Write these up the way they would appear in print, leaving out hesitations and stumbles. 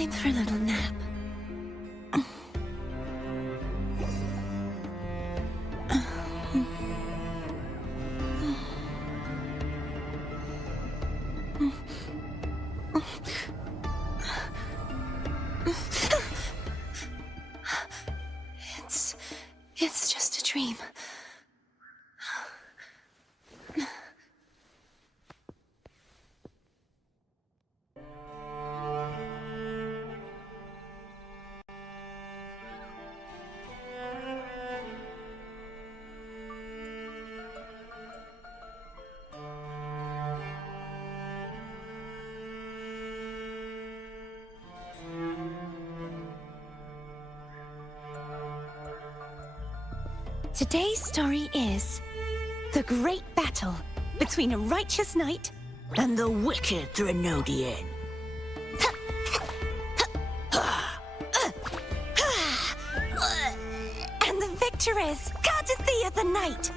Time for a little nap. It's just a dream. Today's story is the great battle between a righteous knight and the wicked Threnodian. And the victor is Cardathea the Knight.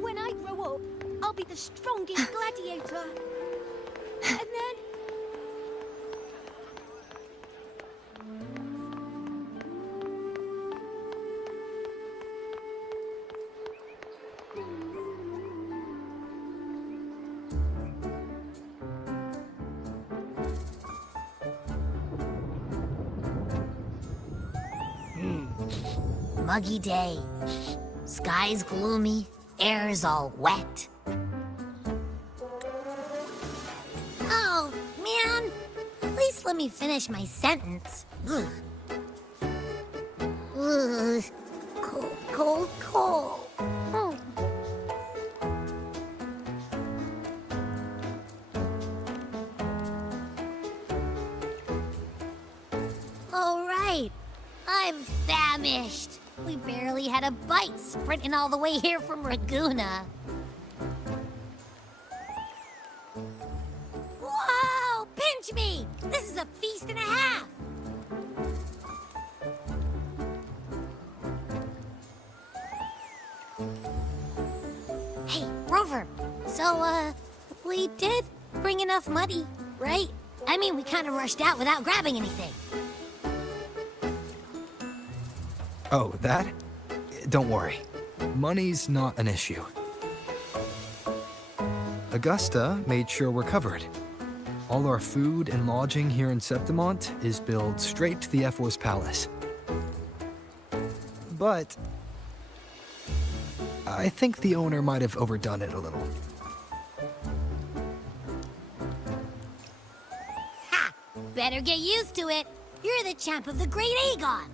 When I grow up, I'll be the strongest gladiator. And then... Muggy day. Sky's gloomy. Air's all wet. Oh, man. At least let me finish my sentence. Ugh. Ugh. Cold, cold, cold. Oh. All right. I'm famished. We barely had a bite sprinting all the way here from Raguna. Whoa! Pinch me! This is a feast and a half! Hey, Rover. So, we did bring enough money, right? I mean, we kind of rushed out without grabbing anything. Oh, that? Don't worry. Money's not an issue. Augusta made sure we're covered. All our food and lodging here in Septimont is billed straight to the F.O.'s palace. But I think the owner might have overdone it a little. Ha! Better get used to it. You're the champ of the Great Aegon.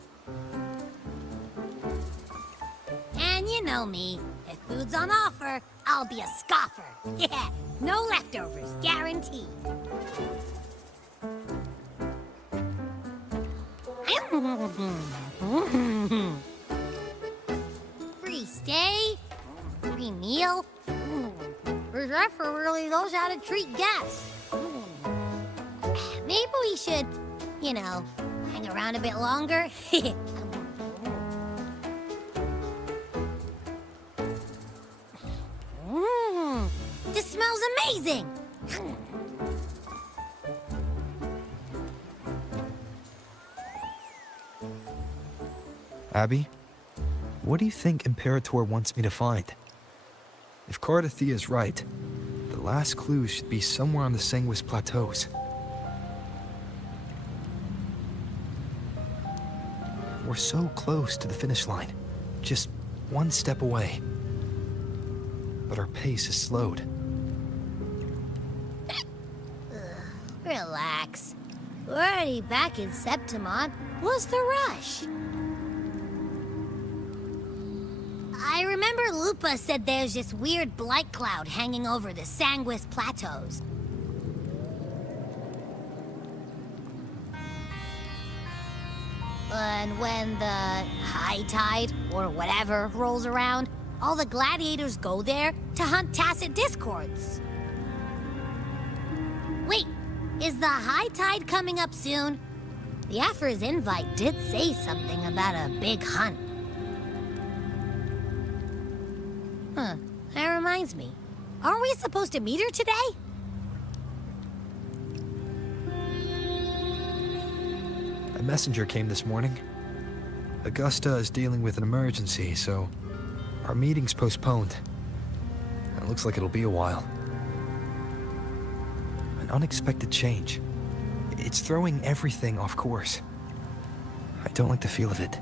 And you know me. If food's on offer, I'll be a scoffer. Yeah, no leftovers, guaranteed. Free stay? Free meal? Zephyr really knows how to treat guests. Maybe we should, you know, hang around a bit longer. This smells amazing! Abby, what do you think Imperator wants me to find? If Cardathea's right, the last clue should be somewhere on the Sanguis Plateaus. We're so close to the finish line. Just one step away. But our pace is slowed. Relax. We're already back in Septimont. What's the rush? I remember Lupa said there's this weird blight cloud hanging over the Sanguis Plateaus. And when the high tide, or whatever, rolls around, all the gladiators go there to hunt tacit discords. Wait, is the high tide coming up soon? The Aphor's invite did say something about a big hunt. Huh, that reminds me. Aren't we supposed to meet her today? A messenger came this morning. Augusta is dealing with an emergency, so our meeting's postponed. It looks like it'll be a while. An unexpected change. It's throwing everything off course. I don't like the feel of it.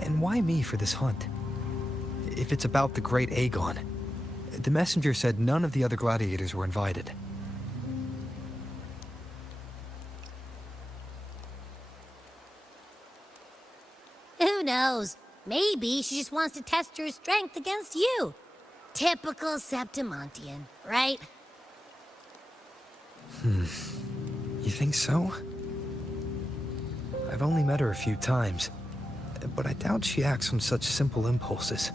And why me for this hunt? If it's about the great Aegon. The messenger said none of the other gladiators were invited. Who knows? Maybe she just wants to test her strength against you. Typical Septimontian, right? You think so? I've only met her a few times, but I doubt she acts on such simple impulses.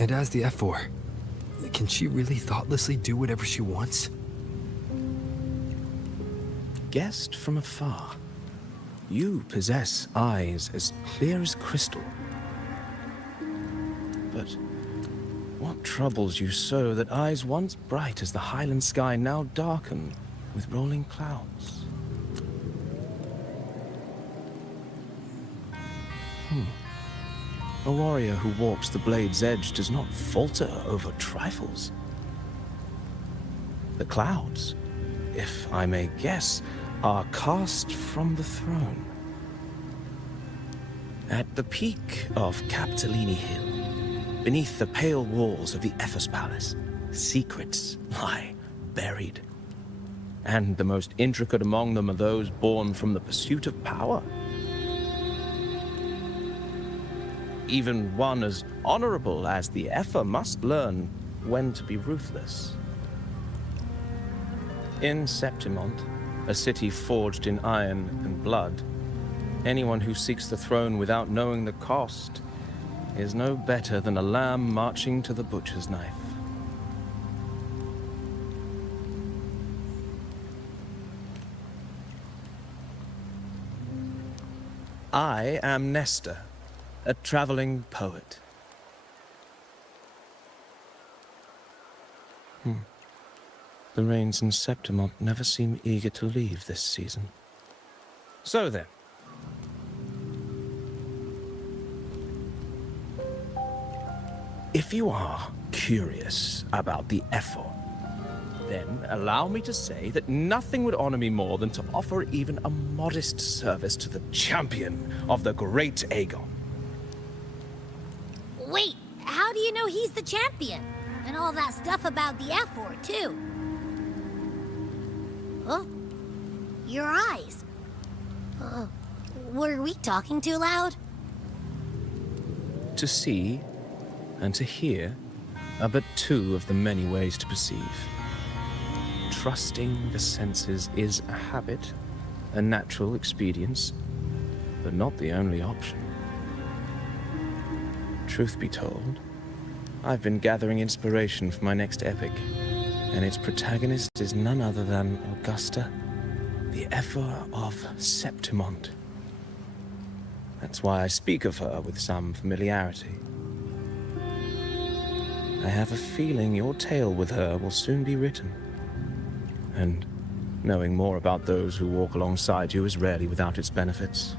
And as the F4, can she really thoughtlessly do whatever she wants? Guessed from afar, you possess eyes as clear as crystal. But what troubles you so that eyes once bright as the highland sky now darken with rolling clouds? A warrior who walks the blade's edge does not falter over trifles. The clouds, if I may guess, are cast from the throne. At the peak of Capitolini Hill, beneath the pale walls of the Ephes Palace, secrets lie buried. And the most intricate among them are those born from the pursuit of power. Even one as honorable as the Epher must learn when to be ruthless. In Septimont, a city forged in iron and blood, anyone who seeks the throne without knowing the cost is no better than a lamb marching to the butcher's knife. I am Nestor, a traveling poet. The rains in Septimont never seem eager to leave this season. So then. If you are curious about the effort, then allow me to say that nothing would honor me more than to offer even a modest service to the champion of the great Aegon. Wait, how do you know he's the champion? And all that stuff about the F4, too? Huh? Your eyes. Were we talking too loud? To see and to hear are but two of the many ways to perceive. Trusting the senses is a habit, a natural expedience, but not the only option. Truth be told, I've been gathering inspiration for my next epic, and its protagonist is none other than Augusta, the Epher of Septimont. That's why I speak of her with some familiarity. I have a feeling your tale with her will soon be written. And knowing more about those who walk alongside you is rarely without its benefits.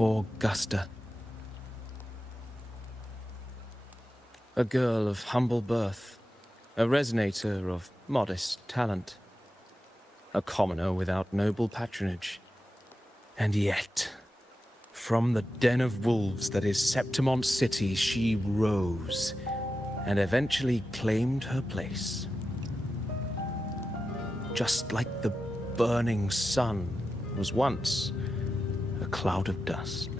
Augusta. A girl of humble birth, a resonator of modest talent, a commoner without noble patronage. And yet, from the den of wolves that is Septimont City, she rose and eventually claimed her place. Just like the burning sun was once a cloud of dust.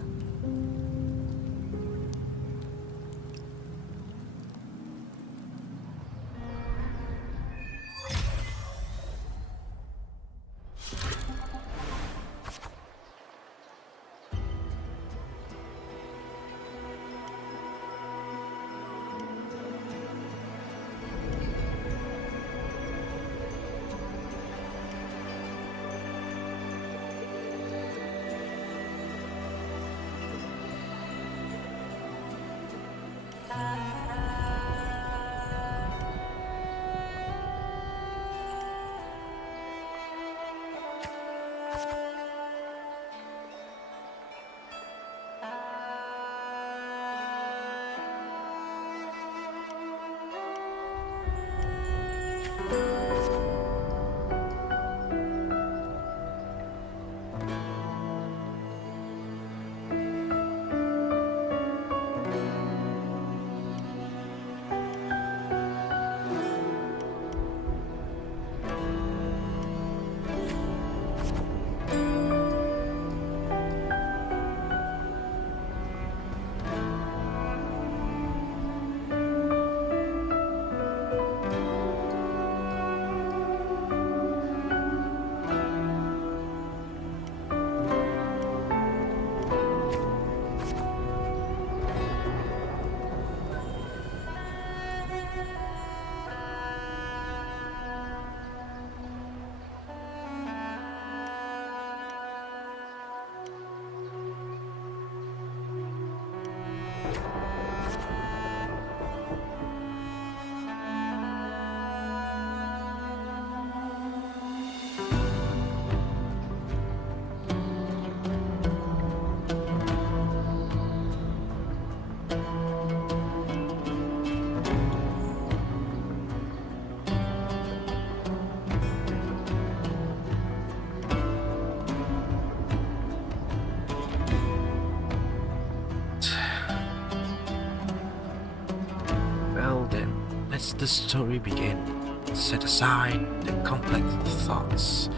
As the story begins, set aside the complex thoughts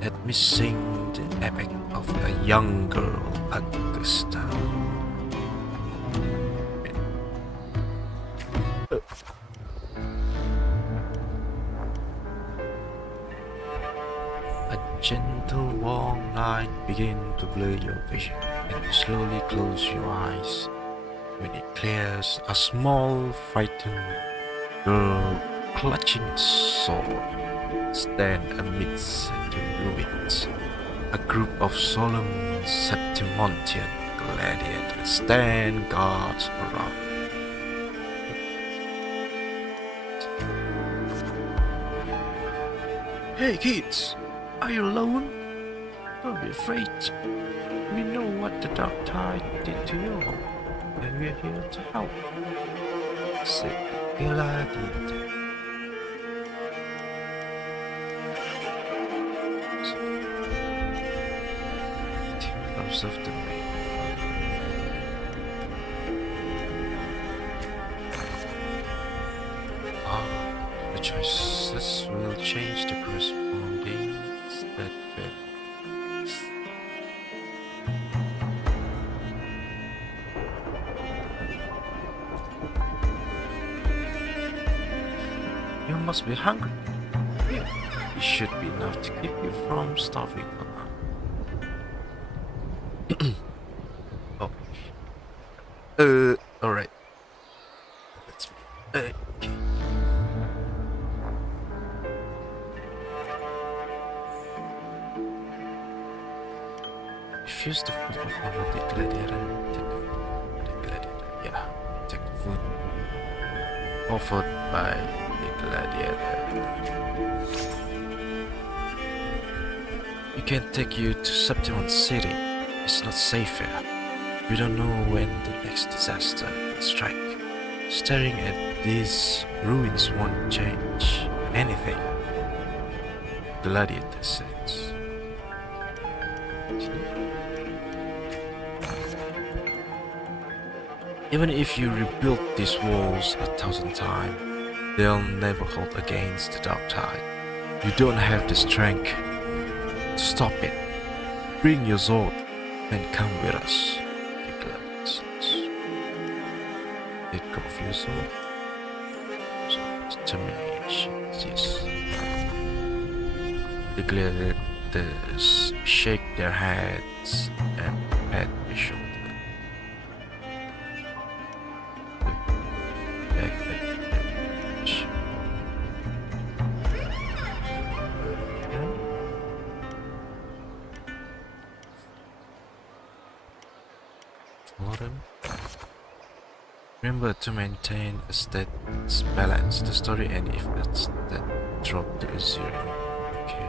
that missing the epic of a young girl, Augusta. A gentle warm light begins to blur your vision, and you slowly close your eyes. When it clears, a small, frightened girl clutching a sword stand amidst the ruins. A group of solemn Septimontian gladiators stand guards around. Hey kids, are you alone? Don't be afraid. We know what the dark tide did to your home, and we're here to help. Said the gladiator. Think of the main. The choices will change the corresponding stat value. You must be hungry. Yeah, it should be enough to keep you from starving for now. Oh. Alright. Let's okay. Refuse the food before the gladiator. Take the food. The gladiator. Yeah. Take the food offered by the gladiator. It can take you to Septimont City. It's not safe here. You don't know when the next disaster will strike. Staring at these ruins won't change anything. Gladiator says. Even if you rebuild these walls 1,000 times, they'll never hold against the dark tide. You don't have the strength to stop it. Bring your sword and come with us. Let go of your sword. Determination, yes. The gladiators shake their heads and pat the shoulder. Remember to maintain a stats balance. The story ends if that stat drop to 0. Okay.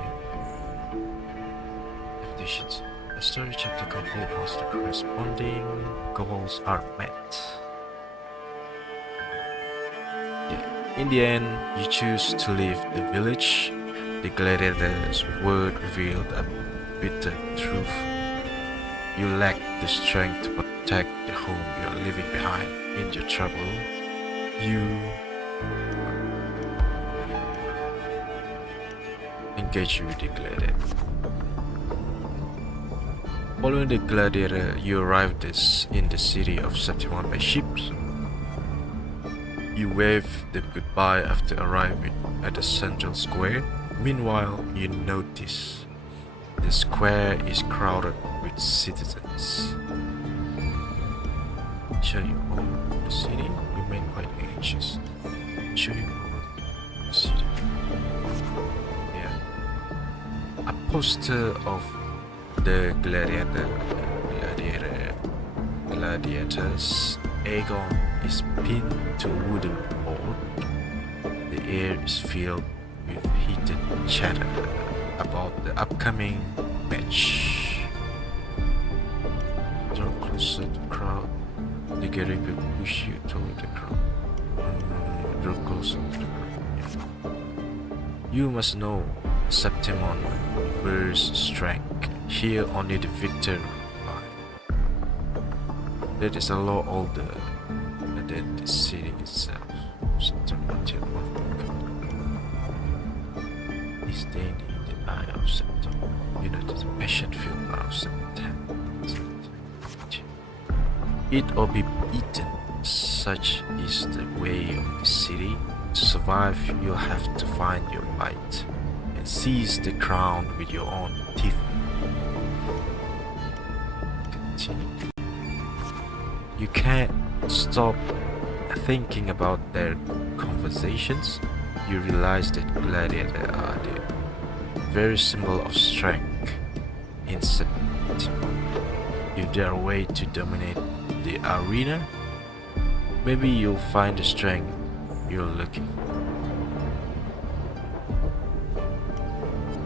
Definitions. A story chapter complete once the corresponding goals are met. Yeah. In the end, you choose to leave the village. The gladiator's word revealed a bitter truth. You lack the strength to protect the home you are leaving behind. In your trouble, you engage with the gladiator. Following the gladiator, you arrive in the city of Septimon by ships. You wave them goodbye after arriving at the central square. Meanwhile, you notice the square is crowded with citizens. Show you all the city, remain quite anxious. Show you all the city. Yeah. A poster of the gladiators Aegon is pinned to a wooden board. The air is filled with heated chatter about the upcoming match. Draw closer to the crowd. The gathering will push you toward the crowd. Draw closer to the crowd. Yeah. You must know Septimon versus strength. Here only the victor lie. That is a lot older than the city itself. Septimon is staying in the eye of Septimon. You know the passion-filled eye of Septimon. Eat or be eaten, such is the way of the city. To survive, you have to find your bite and seize the crown with your own teeth. Continue. You can't stop thinking about their conversations. You realize that gladiators are the very symbol of strength in Septimon. If there are ways to dominate the arena, maybe you'll find the strength you're looking for.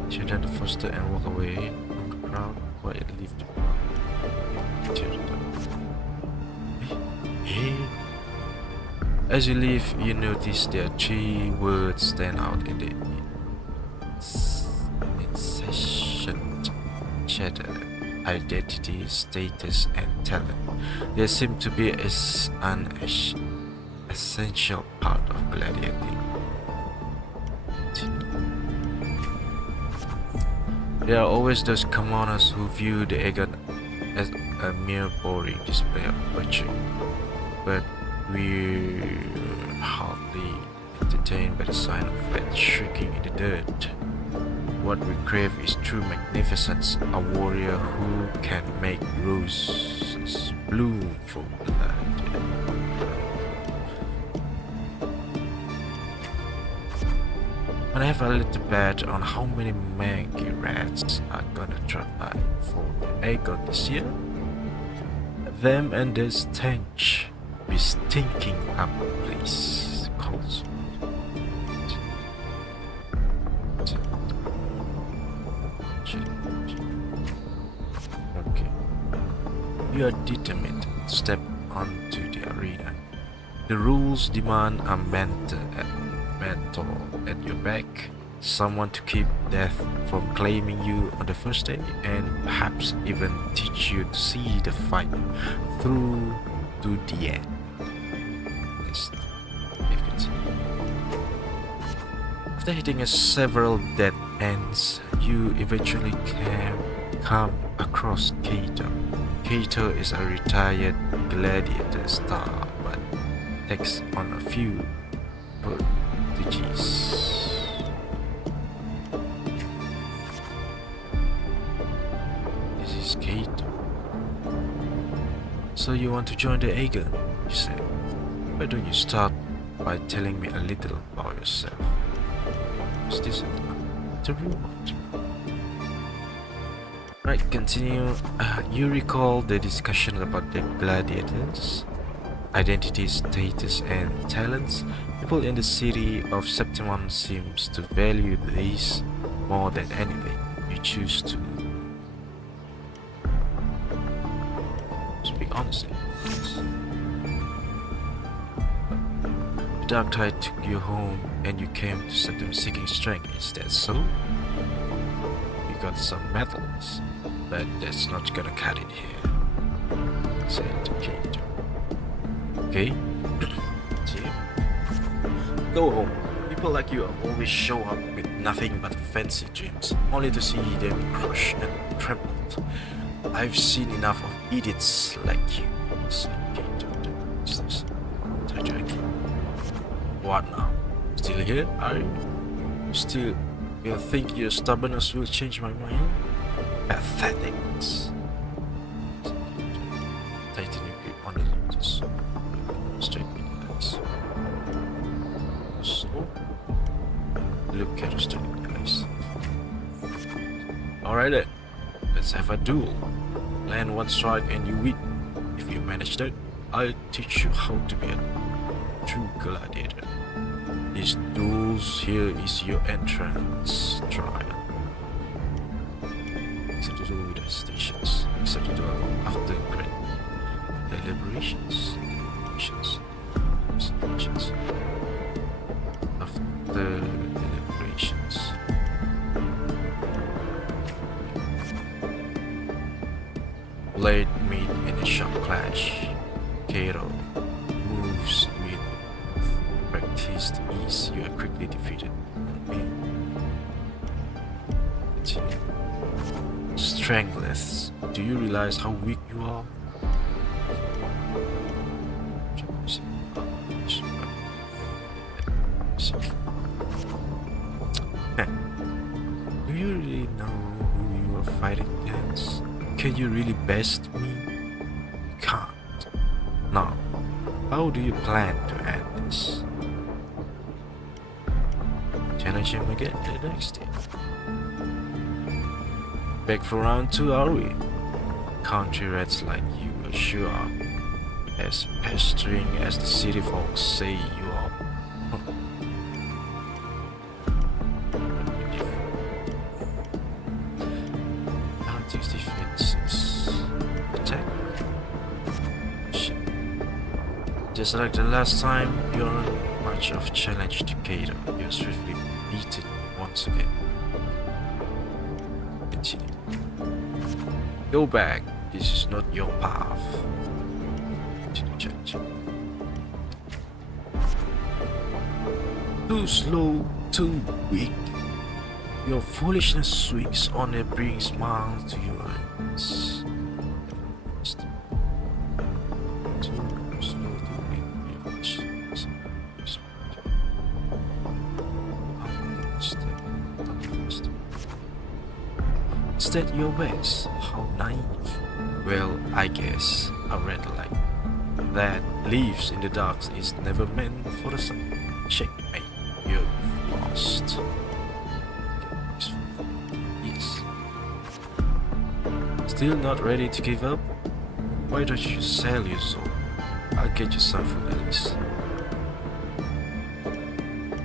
Shoot at the foster and walk away from the crowd while it leaves the crowd. As you leave, you notice there are 3 words stand out in the incessant chatter: identity, status, and talent. They seem to be an essential part of gladiating. There are always those commoners who view the Aegon as a mere boring display of virtue, but we're hardly entertained by the sign of fat shrieking in the dirt. What we crave is true magnificence, a warrior who can make roses bloom for blood. When I have a little bet on how many mangy rats are gonna try for the Aegon this year, them and their stench be stinking up, please. Calls. Okay. you are determined to step onto the arena. The rules demand a mentor at your back, someone to keep death from claiming you on the first day, and perhaps even teach you to see the fight through to the end. After hitting several dead ends, you eventually come across Kaito. Kaito is a retired gladiator star, but takes on a few prodigies. This is Kaito. So you want to join the HaerZa? You said. Why don't you start by telling me a little about yourself? Is this the reward? Right, continue. You recall the discussion about the gladiators, identity, status, and talents. People in the city of Septimon seems to value these more than anything. You choose to speak honestly. Yes. The Dark Tide took you home and you came to Septim seeking strength. Is that so? You got some medals, but that's not gonna cut it here, said Kaito. Okay? See? Go home. People like you always show up with nothing but fancy dreams, only to see them crushed and trampled. I've seen enough of idiots like you, said Kaito. What now? Still here, are you? Still, you think your stubbornness will change my mind? Pathetic. Tighten your grip on the lips. Straight with the eyes. So, look at her straight in the eyes. Alright then, let's have a duel. Land one strike and you win. If you manage that, I'll teach you how to be a true gladiator. These duels, here is your entrance trial. Except to do with the stations. Except to do after great deliberations. After deliberations. Blade meet in a sharp clash. Kaito moves with practiced ease. You are quickly defeated. Strengthless. Do you realize how weak you are? Do you really know who you are fighting against? Can you really best me? You can't. Now, how do you plan to end this? Challenge him again the next day. Back for round 2, are we? Country rats like you are sure are as pestering as the city folks say you are. Tactics, defenses, attack. Shit. Just like the last time, you're not much of a challenge to Kaito. You're swiftly beaten once again. Continue. Go back. This is not your path. Continue challenge. Too slow, too weak. Your foolishness swings only bring smiles to your eyes. Too slow, too weak. Instead, your ways. How naive. Well, I guess a red light that lives in the dark is never meant for the sun. Checkmate. You've lost. Yes. Still not ready to give up? Why don't you sell your soul? I'll get you some food at least.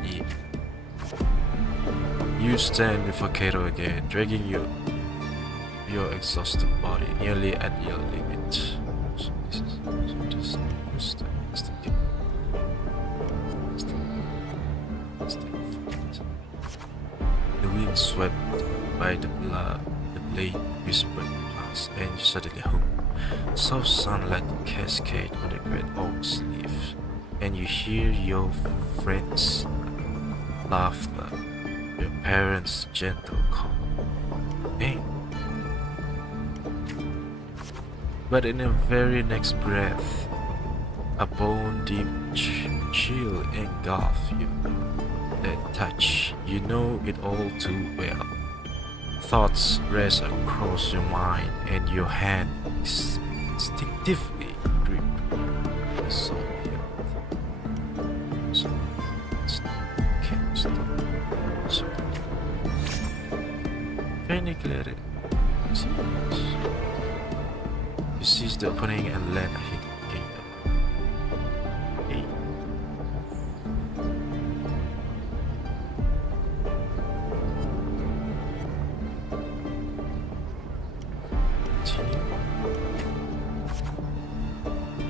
Yeah. You stand before Kaito again, dragging your exhausted body nearly at your limit. swept by the blade whispered past, and you suddenly home. Soft sunlight cascade on the great oak's leaves, and you hear your friends' laughter, your parents' gentle call. Hey. But in the very next breath, a bone-deep chill engulfs you. That touch, you know it all too well. Thoughts race across your mind, and your hand instinctively grip the soul. So can't stop. So very clearly, you seize the opening and land a hidden kingdom. Hey.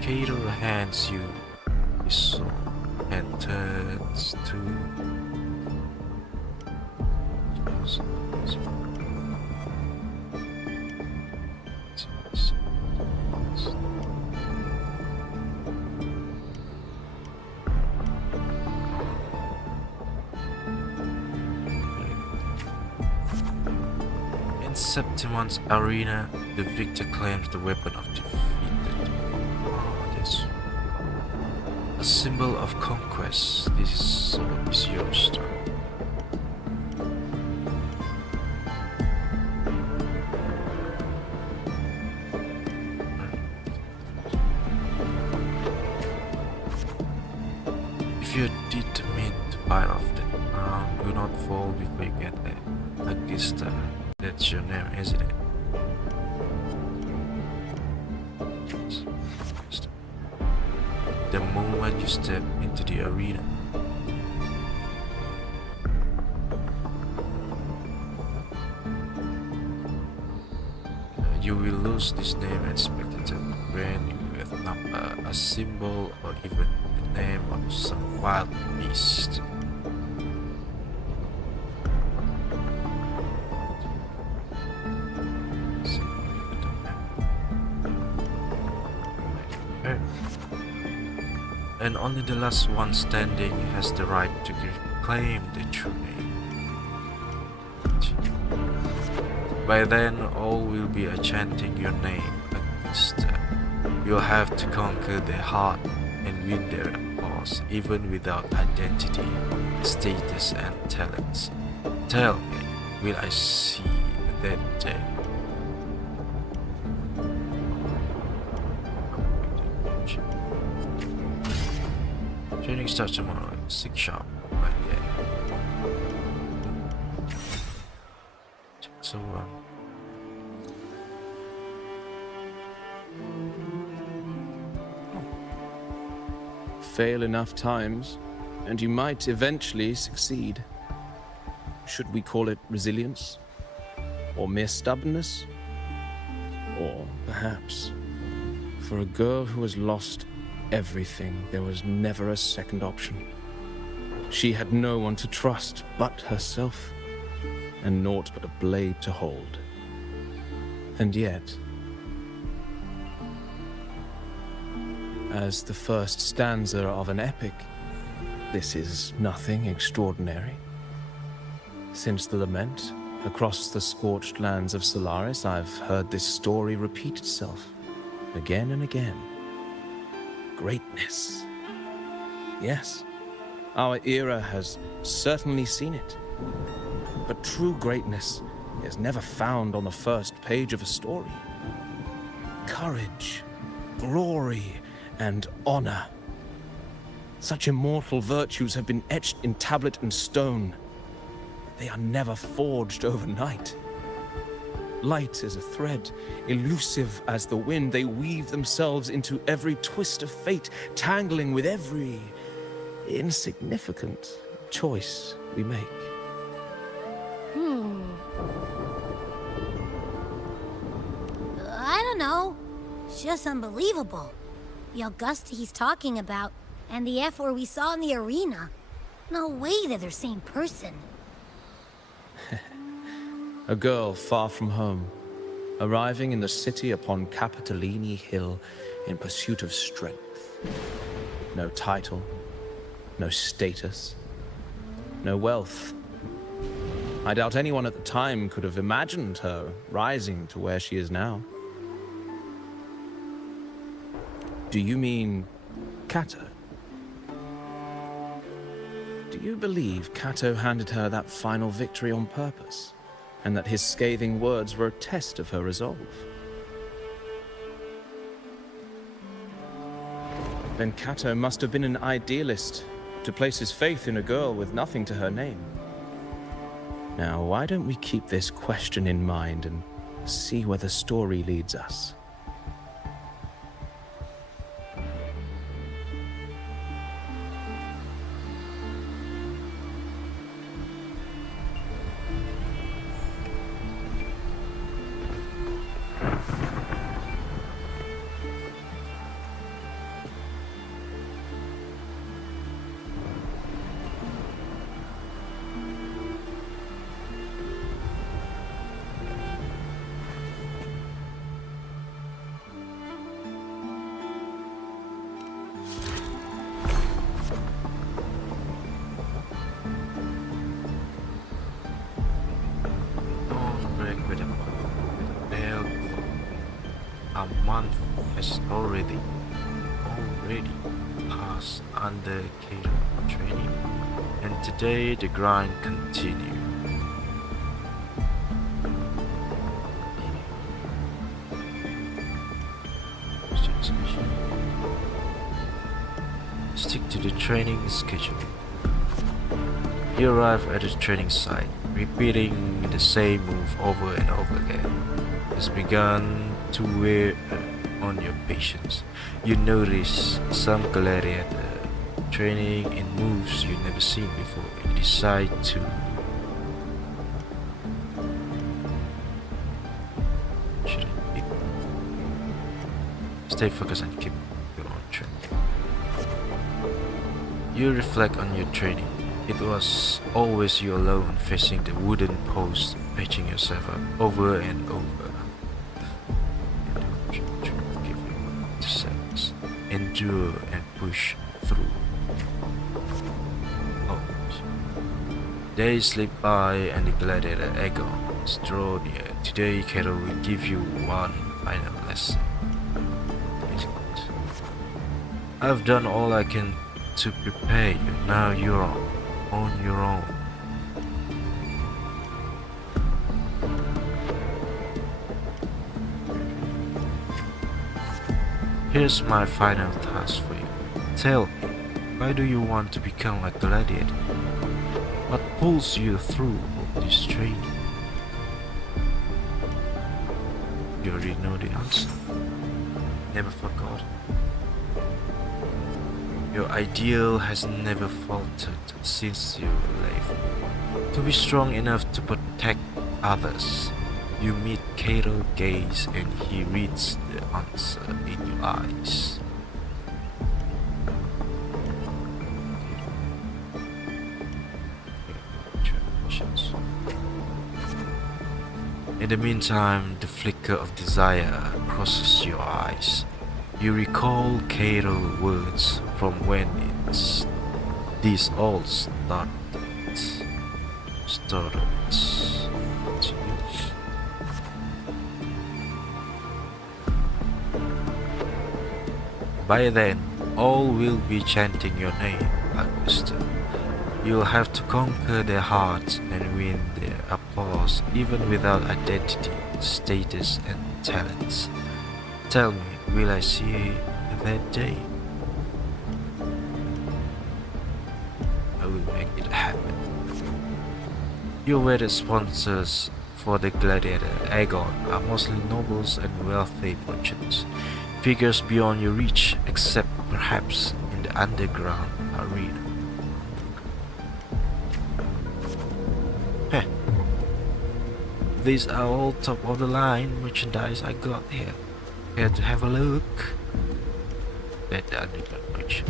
Cato hands you his soul and turns to in Septimon's arena, the victor claims the weapon of defeated. A symbol of conquest. This sword is yours too. If you're determined to bite off the crown, do not fall before you get there. Augusta, that's your name, isn't it? The moment you step into the arena, you will lose this name and spectator brand you with a number, a symbol, or even the name of some wild beast. And only the last one standing has the right to claim the true name. By then, all will be chanting your name, Augusta. You'll have to conquer their heart and win their applause, even without identity, status, and talents. Tell me, will I see that day? Training starts tomorrow, 6 sharp. But yeah. So fail enough times, and you might eventually succeed. Should we call it resilience? Or mere stubbornness? Or perhaps, for a girl who has lost everything, there was never a second option. She had no one to trust but herself, and naught but a blade to hold. And yet, as the first stanza of an epic, this is nothing extraordinary. Since the lament, across the scorched lands of Solaris, I've heard this story repeat itself, again and again. Greatness. Yes, our era has certainly seen it. But true greatness is never found on the first page of a story. Courage, glory, and honor. Such immortal virtues have been etched in tablet and stone. They are never forged overnight. Light as a thread, elusive as the wind, they weave themselves into every twist of fate, tangling with every insignificant choice we make. I don't know. It's just unbelievable. The Augusta he's talking about, and the F4 we saw in the arena. No way they're the same person. A girl far from home, arriving in the city upon Capitolini Hill in pursuit of strength. No title, no status, no wealth. I doubt anyone at the time could have imagined her rising to where she is now. Do you mean Kato? Do you believe Kato handed her that final victory on purpose, and that his scathing words were a test of her resolve? Then Kato must have been an idealist to place his faith in a girl with nothing to her name. Now, why don't we keep this question in mind and see where the story leads us? A month has already passed under Kato training, and today the grind continues. Stick to the training schedule. You arrive at the training site, repeating the same move over and over again. Has begun to wear on your patience. You notice some gladiator training in moves you've never seen before. You decide to stay focused and keep your own track. You reflect on your training. It was always you alone facing the wooden post, patching yourself up over and over. Endure and push through. Days slip by and the gladiator Aegon is drawn near. Today Kato will give you one final lesson. I've done all I can to prepare you. Now you're on your own. Here's my final task for you. Tell me, why do you want to become a gladiator? What pulls you through all this training? You already know the answer. Never forgot. Your ideal has never faltered since you left. To be strong enough to protect others. You meet Kato's gaze and he reads the answer in your eyes. In the meantime, the flicker of desire crosses your eyes. You recall Kato's words from when this all started. By then, all will be chanting your name, Augusta. You'll have to conquer their hearts and win their applause even without identity, status and talents. Tell me, will I see that day? I will make it happen. Your wedded sponsors for the gladiator Aegon are mostly nobles and wealthy merchants. Figures beyond your reach, except perhaps in the underground arena. Heh. These are all top of the line merchandise I got here. Care to have a look? Let the underground merchant.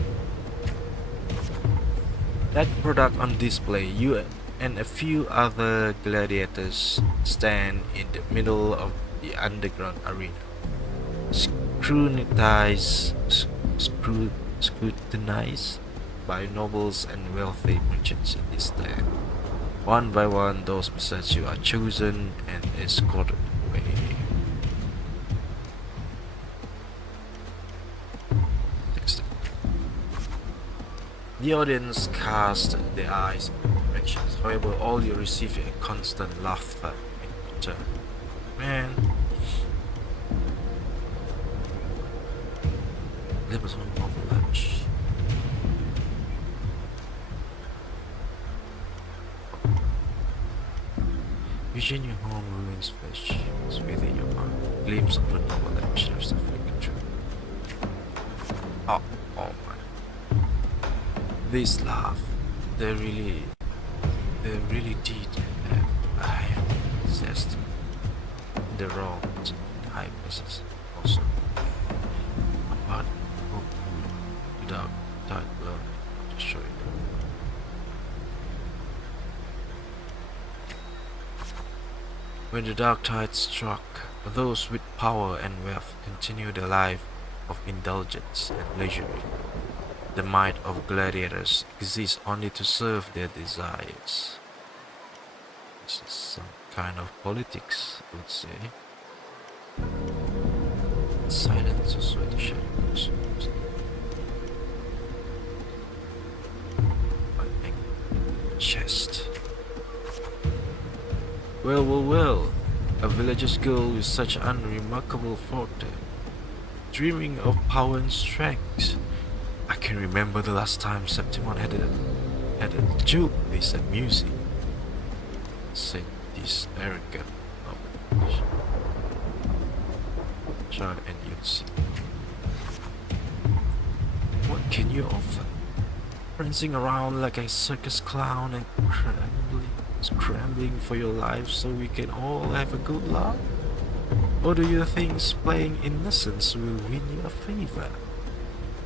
That product on display, you and a few other gladiators stand in the middle of the underground arena, scrutinized by nobles and wealthy merchants in this land. One by one, those beside you are chosen and escorted away. Next. The audience cast their eyes in directions. However, all you receive a constant laughter in return. Man, there was one more for lunch. Vision your home ruins flesh is within your mind. Glimpse of the noble that shares the flicker true. Oh my. This laugh, they really did have a hand zest. The wrongs and high places also. But without that blood to show you. When the dark tide struck, those with power and wealth continued a life of indulgence and luxury. The might of gladiators exists only to serve their desires. This is some kind of politics, I would say. Silence is where the shadows chest. Well, a villager's girl with such unremarkable forte, dreaming of power and strength. I can remember the last time Septimon had a joke this amusing, said this arrogant noble. Try and you'll see. What can you offer? Prancing around like a circus clown and scrambling for your life so we can all have a good laugh? Or do you think playing innocence will win you a favor?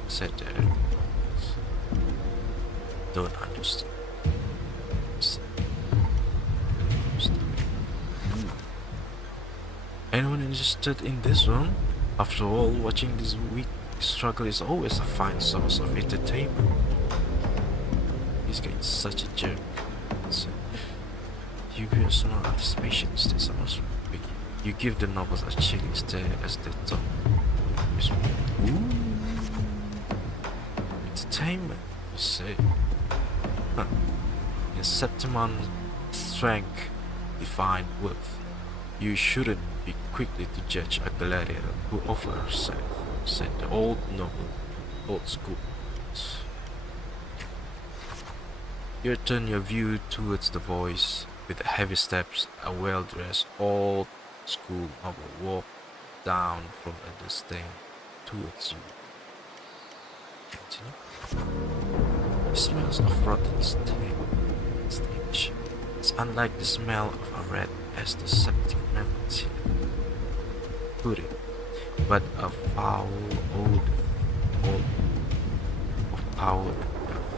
Said the arrogant. Don't understand. Anyone interested in this one? After all, watching this weak struggle is always a fine source of entertainment. This guy is such a jerk. So, you bear small anticipations, this must be. You give the nobles a chilling stare as they talk. Ooh. Entertainment, you say? Huh. In Septimon's strength defined worth, you shouldn't be quickly to judge a gladiator who offers herself, said the old noble, old school. You turn your view towards the voice. With heavy steps, a well-dressed old school noble walked down from the stand towards you. Continue. It smells of rotten stench. It's unlike the smell of a rat as the Septimon put it, but a foul odor of power and wealth.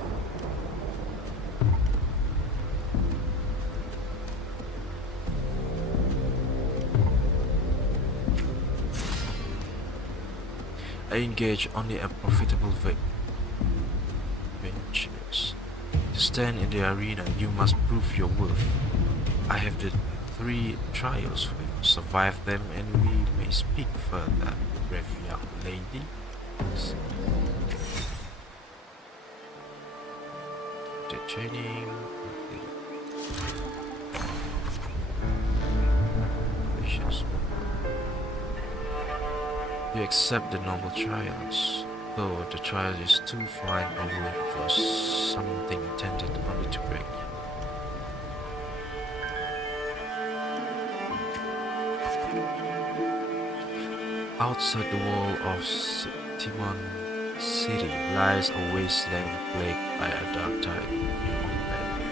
I engage only a profitable ventures. To stand in the arena, you must prove your worth. I have the 3 trials for you. Survive them and we may speak further, brave young lady. The training. You accept the normal trials, though the trial is too fine a word for something intended only to break. Outside the wall of Timon City lies a wasteland plagued by a dark tide beyond land.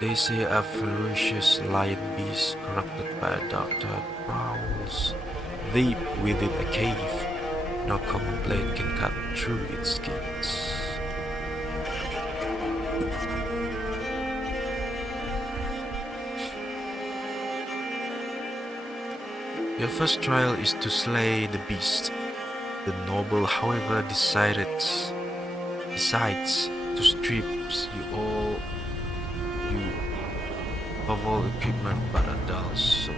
They say a ferocious lion beast corrupted by a dark tide prowls deep within a cave. No common blade can cut through its skins. Your first trial is to slay the beast. The noble, however, decides to strip you of all equipment but a dull soul.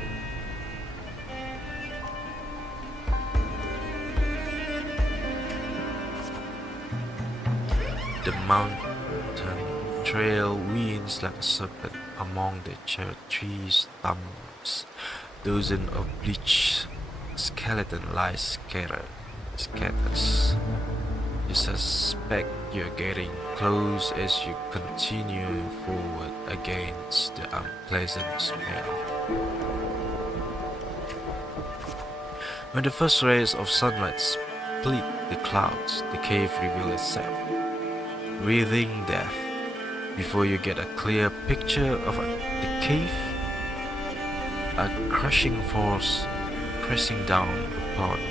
The mountain trail winds like a serpent among the cherry tree stumps. Dozens of bleached skeleton lies scatters. You suspect you're getting close as you continue forward against the unpleasant smell. When the first rays of sunlight split the clouds, the cave reveals itself, breathing death. Before you get a clear picture of the cave, a crushing force pressing down upon you.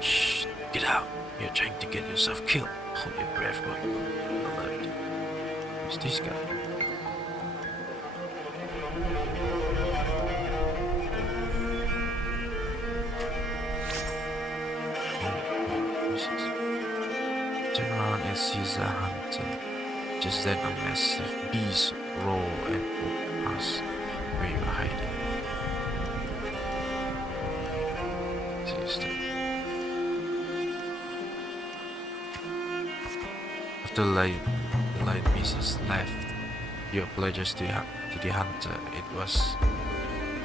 Shh, get out. You're trying to get yourself killed. Hold your breath while you're alive. Who's this guy? Turn around and sees a hunter. Just then a massive beast roar and walk past where you are hiding. After the light beast has left, you apologize to the hunter. It was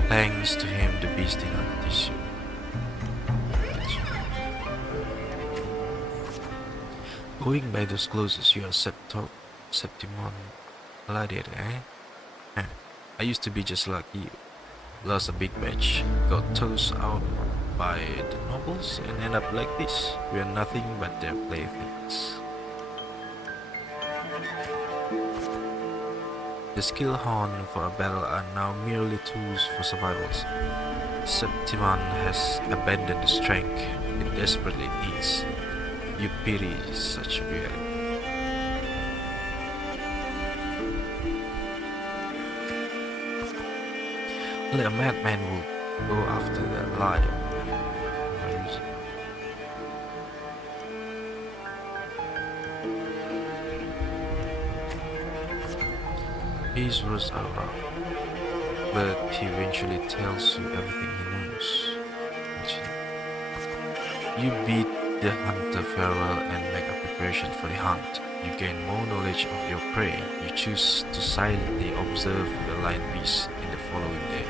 thanks to him the beast did not notice you. Going by those clothes, you are Septimon Gladiator, eh? I used to be just like you. Lost a big match, got tossed out by the nobles, and end up like this. We are nothing but their playthings. The skill honed for a battle are now merely tools for survivals. Septimon has abandoned the strength it desperately needs. You pity such reality. Only a madman will go after that lion. His words are rough, but he eventually tells you everything he knows. You beat the hunter farewell and make a preparation for the hunt. You gain more knowledge of your prey. You choose to silently observe the lion beast in the following day.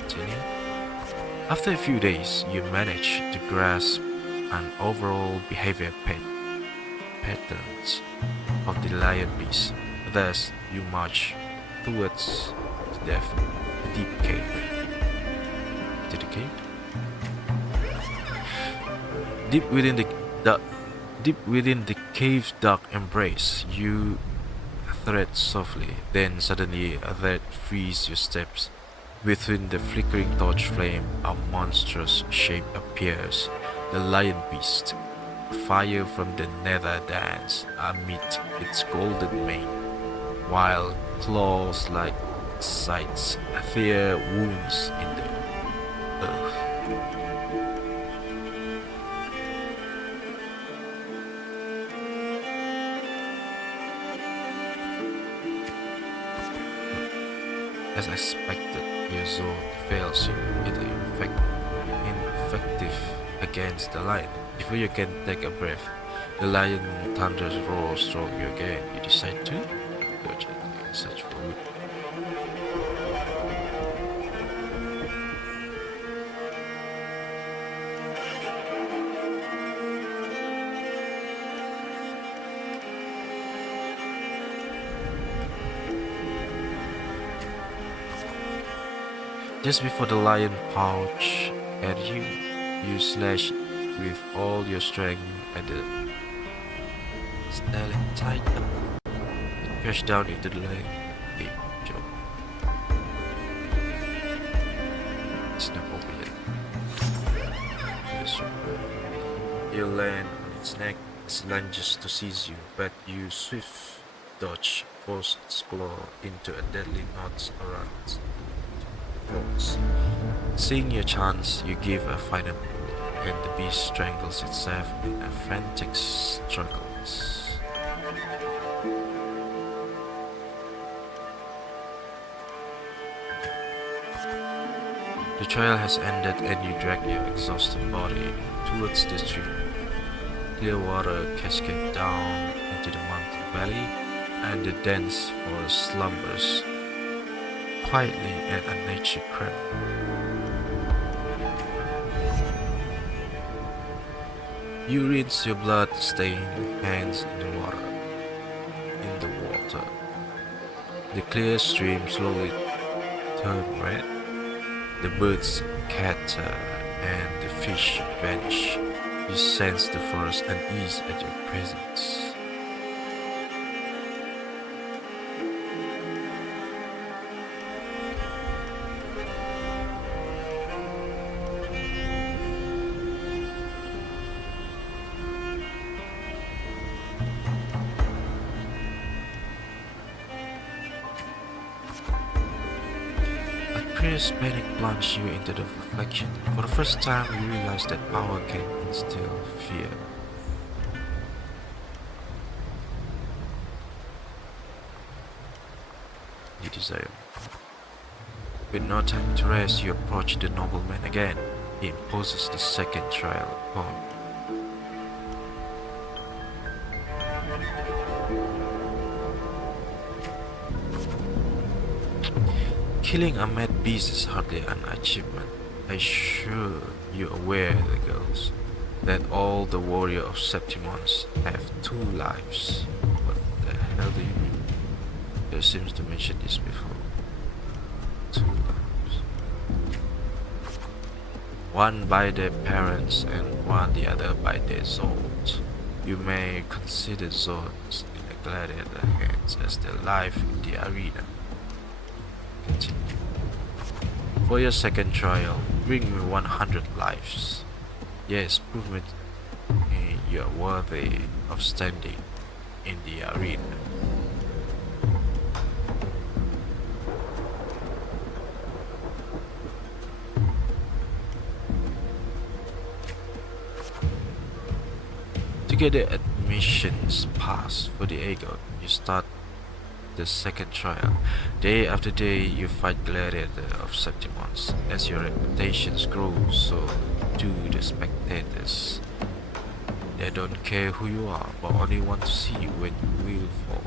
Continue. After a few days, you manage to grasp an overall behavior patterns of the lion beast. Thus, you march towards the deep cave. To the cave? Deep within the cave's dark embrace, you tread softly. Then suddenly a threat frees your steps. Within the flickering torch flame, a monstrous shape appears. The lion beast. Fire from the nether dance amid its golden mane, while claws like scythes tear wounds in the earth. As expected, your sword fails you. It is ineffective against the lion. Before you can take a breath, the lion thunders roars strong you again. You decide to dodge it and search for wood. Just before the lion pounced at you, you slash with all your strength at the stalactite above. It crashed down into the lake. Deep jaw. You land on its neck as it lunges to seize you, but you swift dodge, force its claw into a deadly knot around its throat. Seeing your chance, you give a final pull, and the beast strangles itself in a frantic struggles. The trail has ended and you drag your exhausted body towards the stream. Clear water cascades down into the mountain valley, and the dense forest slumbers quietly at a nature cradle. You rinse your blood-stained hands in the water. The clear stream slowly turns red. The birds scatter and the fish vanish. You sense the forest unease at your presence. Fierce panic plunges you into the reflection. For the first time, you realize that power can instill fear. You desire. With no time to rest, you approach the nobleman again. He imposes the second trial upon you. Killing a mad beast is hardly an achievement. I sure you aware, the girls, that all the warriors of Septimons have 2 lives. What the hell do you mean? There seems to mention this before. 2 lives. One by their parents and one the other by their Zords. You may consider Zords in the gladiator hands as their life in the arena. Continue. For your second trial, bring me 100 lives. Yes, prove me you're worthy of standing in the arena. To get the admissions pass for the Aegon, you start the second trial. Day after day, you fight gladiator of Septimons. As your reputations grow, so do the spectators. They don't care who you are, but only want to see you when you will fall.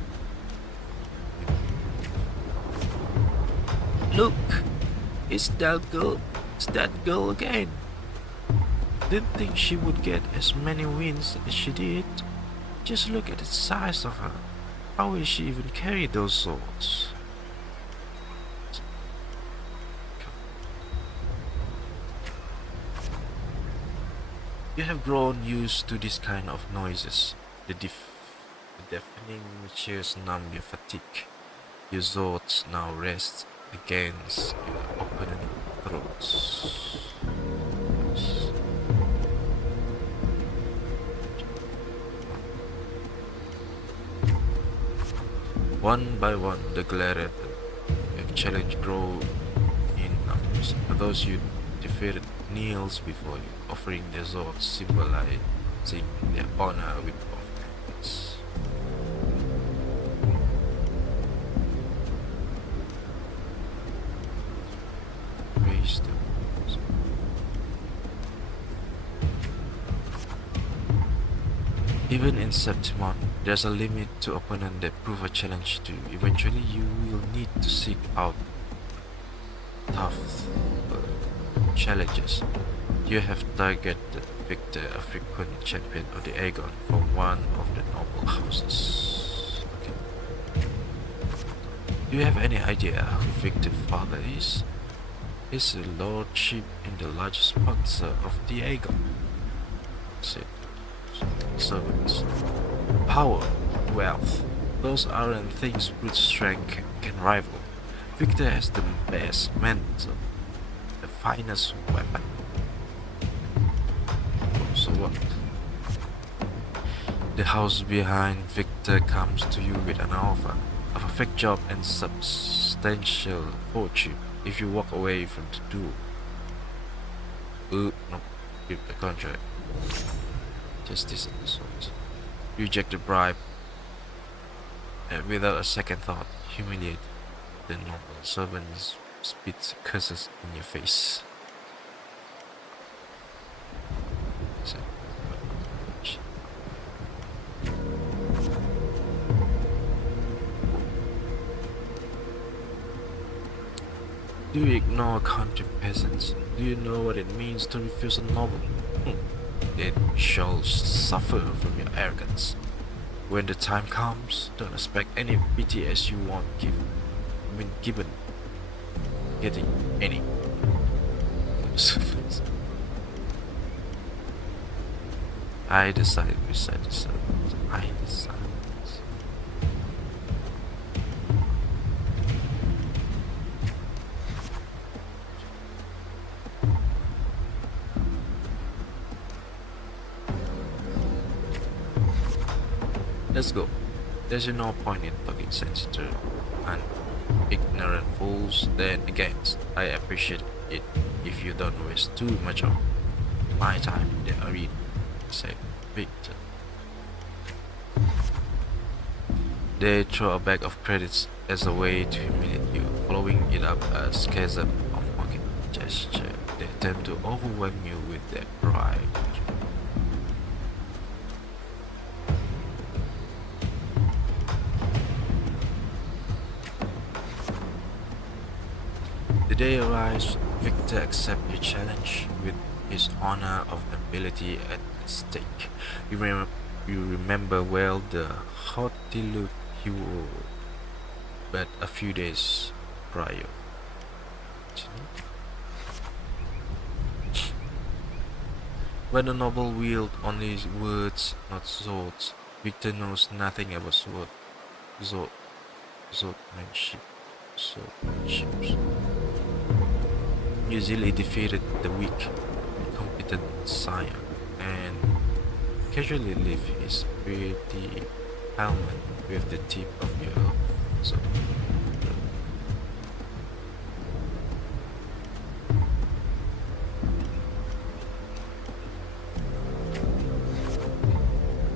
Look! It's that girl again. Didn't think she would get as many wins as she did. Just look at the size of her. How will she even carry those swords? You have grown used to this kind of noises. The deafening cheers numb your fatigue. Your swords now rest against your opponent's throats. One by one, the gladiators have challenged grow in numbers. Those you defeated kneels before you, offering their swords, symbolizing their honor with both hands. Praise the Even in Septimon, there's a limit to opponent that prove a challenge to you. Eventually, you will need to seek out tough challenges. You have targeted Victor, a frequent champion of the Aegon from one of the noble houses. Okay. Do you have any idea who Victor's father is? He's a lordship in the largest sponsor of the Aegon. Said servants. Power, wealth, those aren't things brute strength can rival. Victor has the best mentor, the finest weapon. So what? The house behind Victor comes to you with an offer of a fake job and substantial fortune if you walk away from the duel. No, keep the contract. Justice and assault. Reject the bribe, and without a second thought, humiliate the noble servants, spit curses in your face. Do you ignore country peasants? Do you know what it means to refuse a noble? It shall suffer from your arrogance. When the time comes, don't expect any pity as you won't given getting any. I decided beside the servant. I decided. Let's go. There's no point in talking sense to an ignorant fools. Then again, I appreciate it if you don't waste too much of my time in the arena. Say Victor. They throw a bag of credits as a way to humiliate you, following it up a schism of market gesture. They attempt to overwhelm you with their pride. The day arrives, Victor accepts your challenge with his honor of nobility at stake. You remember well the haughty look he wore but a few days prior. When the noble wield only words, not swords, Victor knows nothing about swordmanship. Usually defeated the weak, incompetent sire, and casually leave his pretty helmet with the tip of your sword.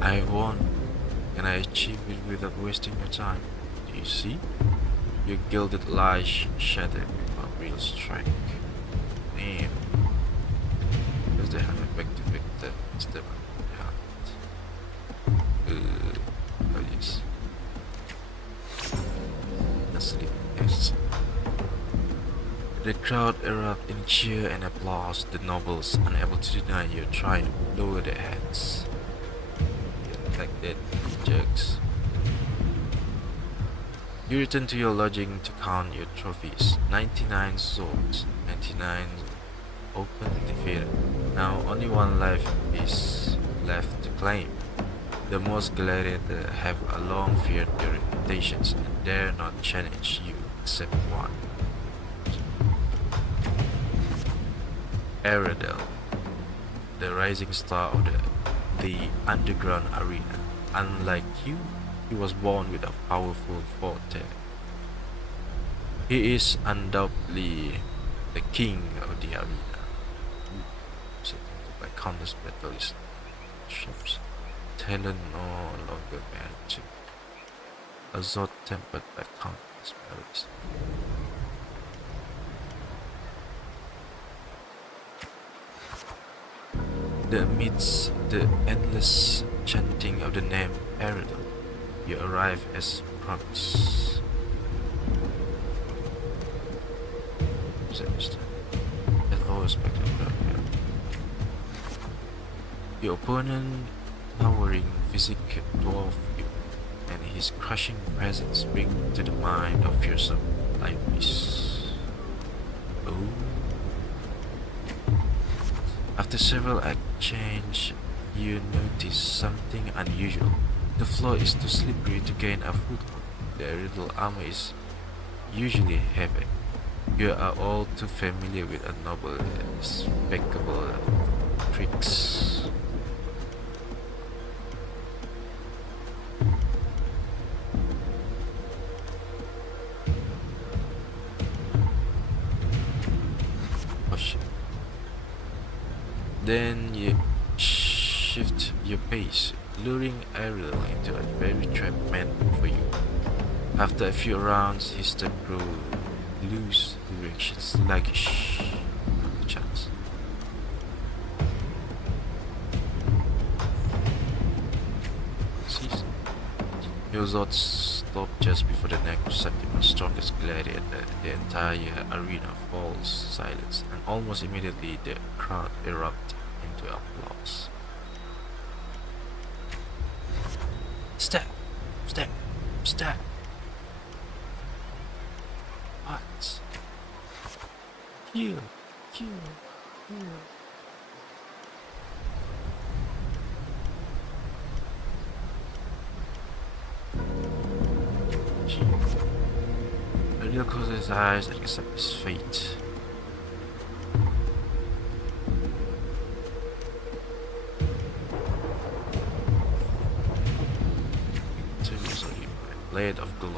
I won, and I achieved it without wasting your time. Do you see? Your gilded lies shattered without real strength. Damn. There's the helmet back to Victor. Step on the helmet. Oh yes. Asleep, yes. The crowd erupts in cheer and applause. The nobles, unable to deny your triumph, lower their heads. Like that, jerks. You return to your lodging to count your trophies. 99 swords, 99 open defeated. Now only one life is left to claim. The most gladiators have a long feared your reputations and dare not challenge you except one. HaerZa, the rising star of the underground arena. Unlike you, he was born with a powerful forte. He is undoubtedly the king of the arena. Supported by countless battles, ships, talent no longer married to. A sword tempered by countless battles. Amidst the endless chanting of the name HaerZa, you arrive as promised. Your opponent, towering physique, dwarf you, and his crushing presence bring to the mind of fearsome lives. Oh. After several exchanges, you notice something unusual. The floor is too slippery to gain a foothold. The little armor is usually heavy. You are all too familiar with a noble, despicable tricks. Then you shift your pace, luring Ariel into a very trap meant for you. After a few rounds, his step grows loose, direction sluggish. No chance. Cease. Your thoughts stop just before the neck of Septimus' strongest gladiator. The entire arena falls silence, and almost immediately the crowd erupts into applause. Step! Step! Step! What? Kill! Kill! Kill! Ariel closes his eyes and accepts his fate. Blade of glory.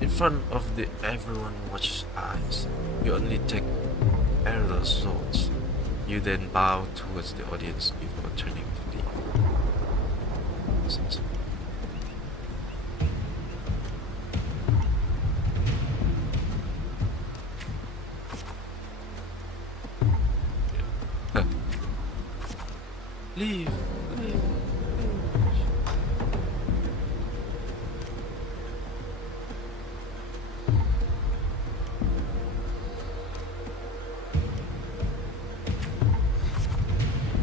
In front of the everyone watches eyes, you only take Ariel's thoughts. You then bow towards the audience before turning to leave. Leave. Leave.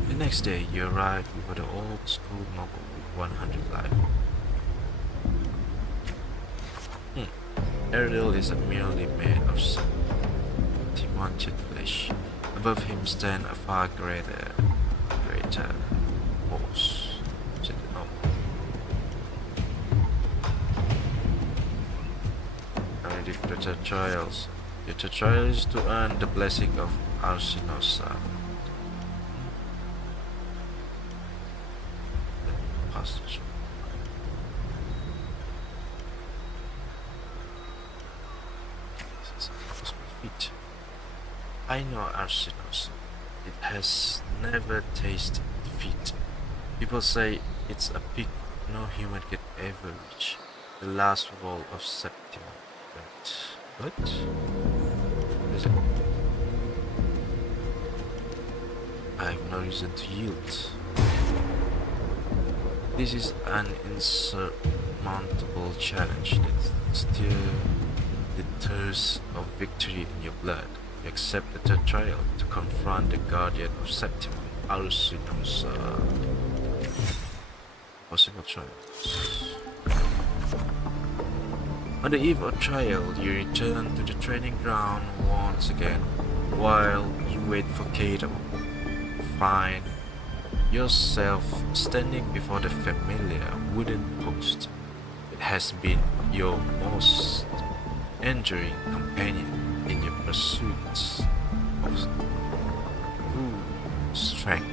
The next day, you arrive before the old school noble with 100 life. Ariel is merely made of cemented flesh. Above him stand a far greater force. Said the noble. Ready for the trials. Your trial is to earn the blessing of HaerZa. Passage. Feet. I know HaerZa. It has never tasted defeat. People say it's a peak no human can ever reach. The last wall of Septima. But what is it? I have no reason to yield. This is an insurmountable challenge that still the thirst of victory in your blood. You accept the third trial to confront the guardian of Septima, HaerZa. Possible trials. On the eve of trial, you return to the training ground once again. While you wait for Kato, you find yourself standing before the familiar wooden post. It has been your most enduring companion in your pursuits of strength.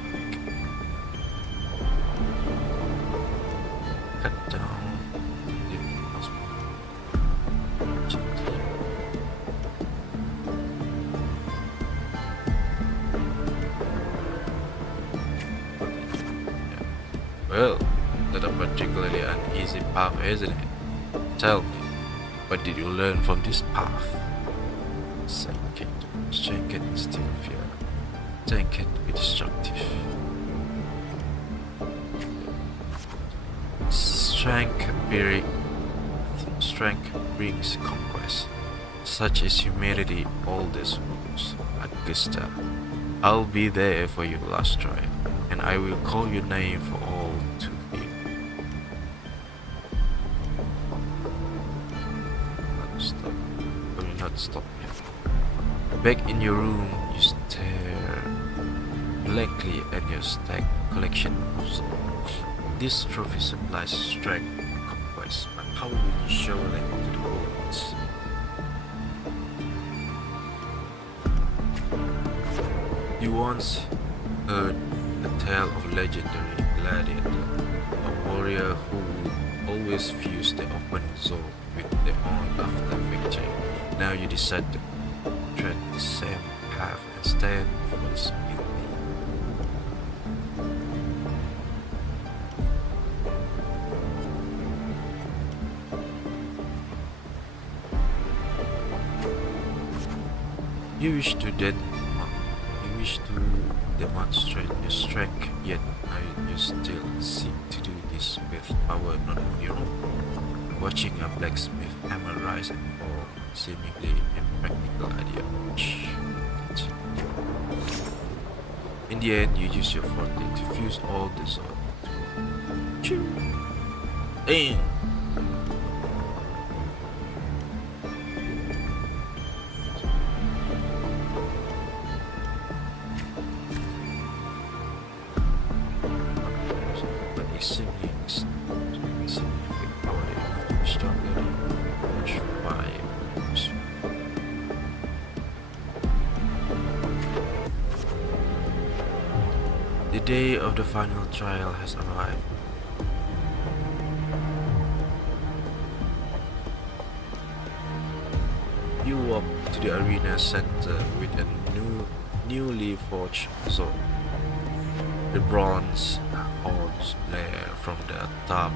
Cut down the hospital gently. Well, that's a particularly uneasy path, isn't it? Tell me, what did you learn from this path? Strength can instill fear. Strength can be destructive. Strength brings conquest. Such is humility, oldest rules. Augusta, I'll be there for your last trial, and I will call your name for all to hear. Not stop yet. Back in your room, you stare blankly at your stacked collection of souls. This trophy supplies strength and conquest, but how will you show them to the world? You once heard the tale of legendary gladiator, a warrior who would always fuse the opponent's soul with their own after victory. Now you decide to tread the same path and stand before the spirit. You wish to demonstrate your strength, yet now you still seek to do this with power not of your own. Watching a blacksmith hammer rise and fall, seemingly impractical idea. In the end, you use your forte to fuse all the sword. Damn! The day of the final trial has arrived. You walk to the arena center with a newly forged sword. The bronze horns blare from the top,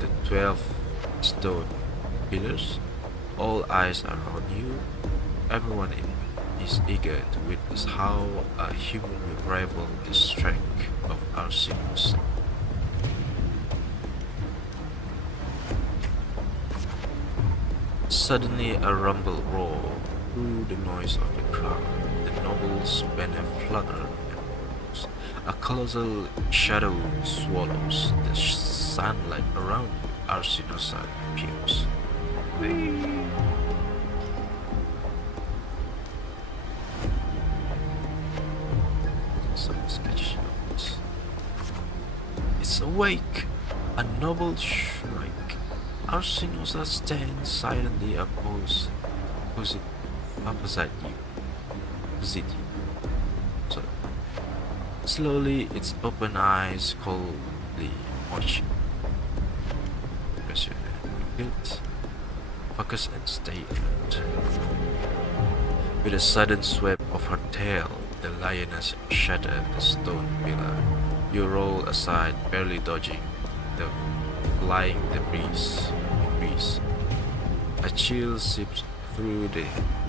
the 12 stone pillars. All eyes are on you. Everyone is eager to witness how a human will rival the strength of HaerZa. Suddenly a rumble roars through the noise of the crowd. The nobles' banner flutter and moves. A colossal shadow swallows the sunlight around you. HaerZa appears. It's awake! A noble shrike. HaerZa stands silently opposite you. Sorry. Slowly, its open eyes coldly watch you. Press your hand. Focus and stay alert. With a sudden sweep of her tail, the lioness shatters the stone pillar. You roll aside, barely dodging the flying debris. A chill seeps through the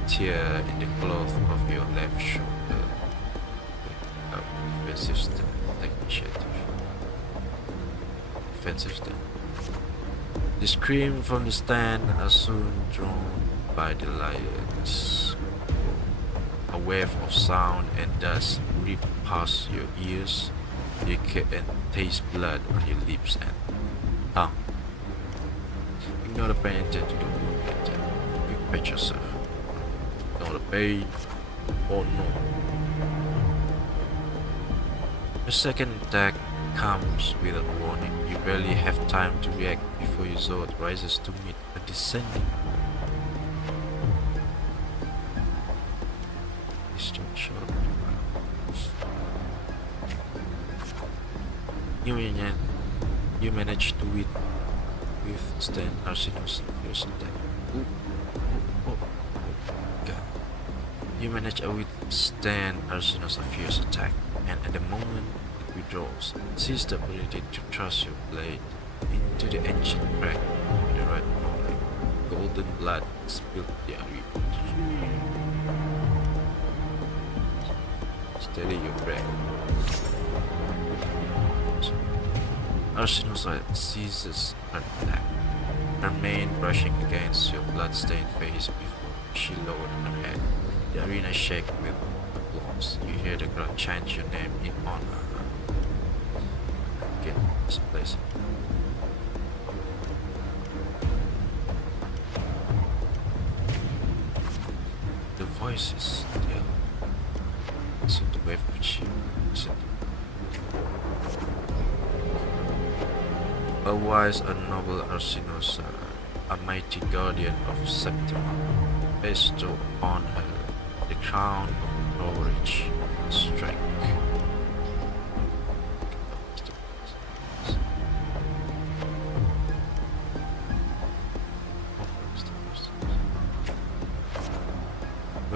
tear in the cloth of your left shoulder. Defensive stand. Take initiative. Defensive stand. The scream from the stand are soon drawn by the lioness. A wave of sound and dust rip past your ears. You can taste blood on your lips and tongue. Ignore the pain and tend to the wound and you pat yourself. Ignore the pain. Oh no. The second attack comes without warning. You barely have time to react before your sword rises to meet a descending blow. This don't show me well. You manage to withstand HaerZa's first attack. God. You manage to withstand HaerZa's fierce attack, and at the moment it withdraws, seize the ability to thrust your blade into the ancient crack with the right foreleg. Golden blood spilled the arena. Steady your breath. HaerZa seizes her attack, her mane brushing against your blood-stained face before she lowered her head. The arena shakes with applause. You hear the crowd chant your name in honor of her. Get this place. The voices still seem to wave at you. A wise and noble HaerZa, a mighty guardian of Septimon, bestowed upon her the crown of courage and strength.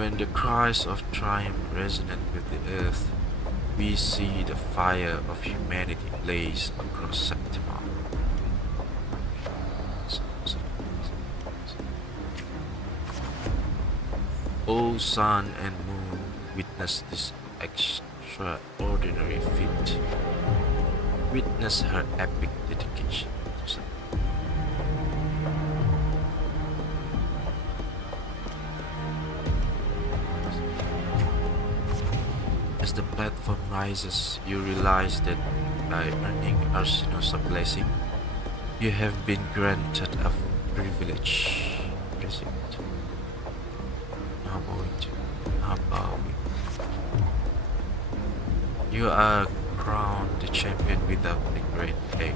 When the cries of triumph resonate with the earth, we see the fire of humanity blaze across Septima. O sun and moon, witness this extraordinary feat. Witness her epic dedication to sun. As the platform rises, you realize that by earning Arsino's blessing, you have been granted a privilege. You are crowned the champion without the great egg.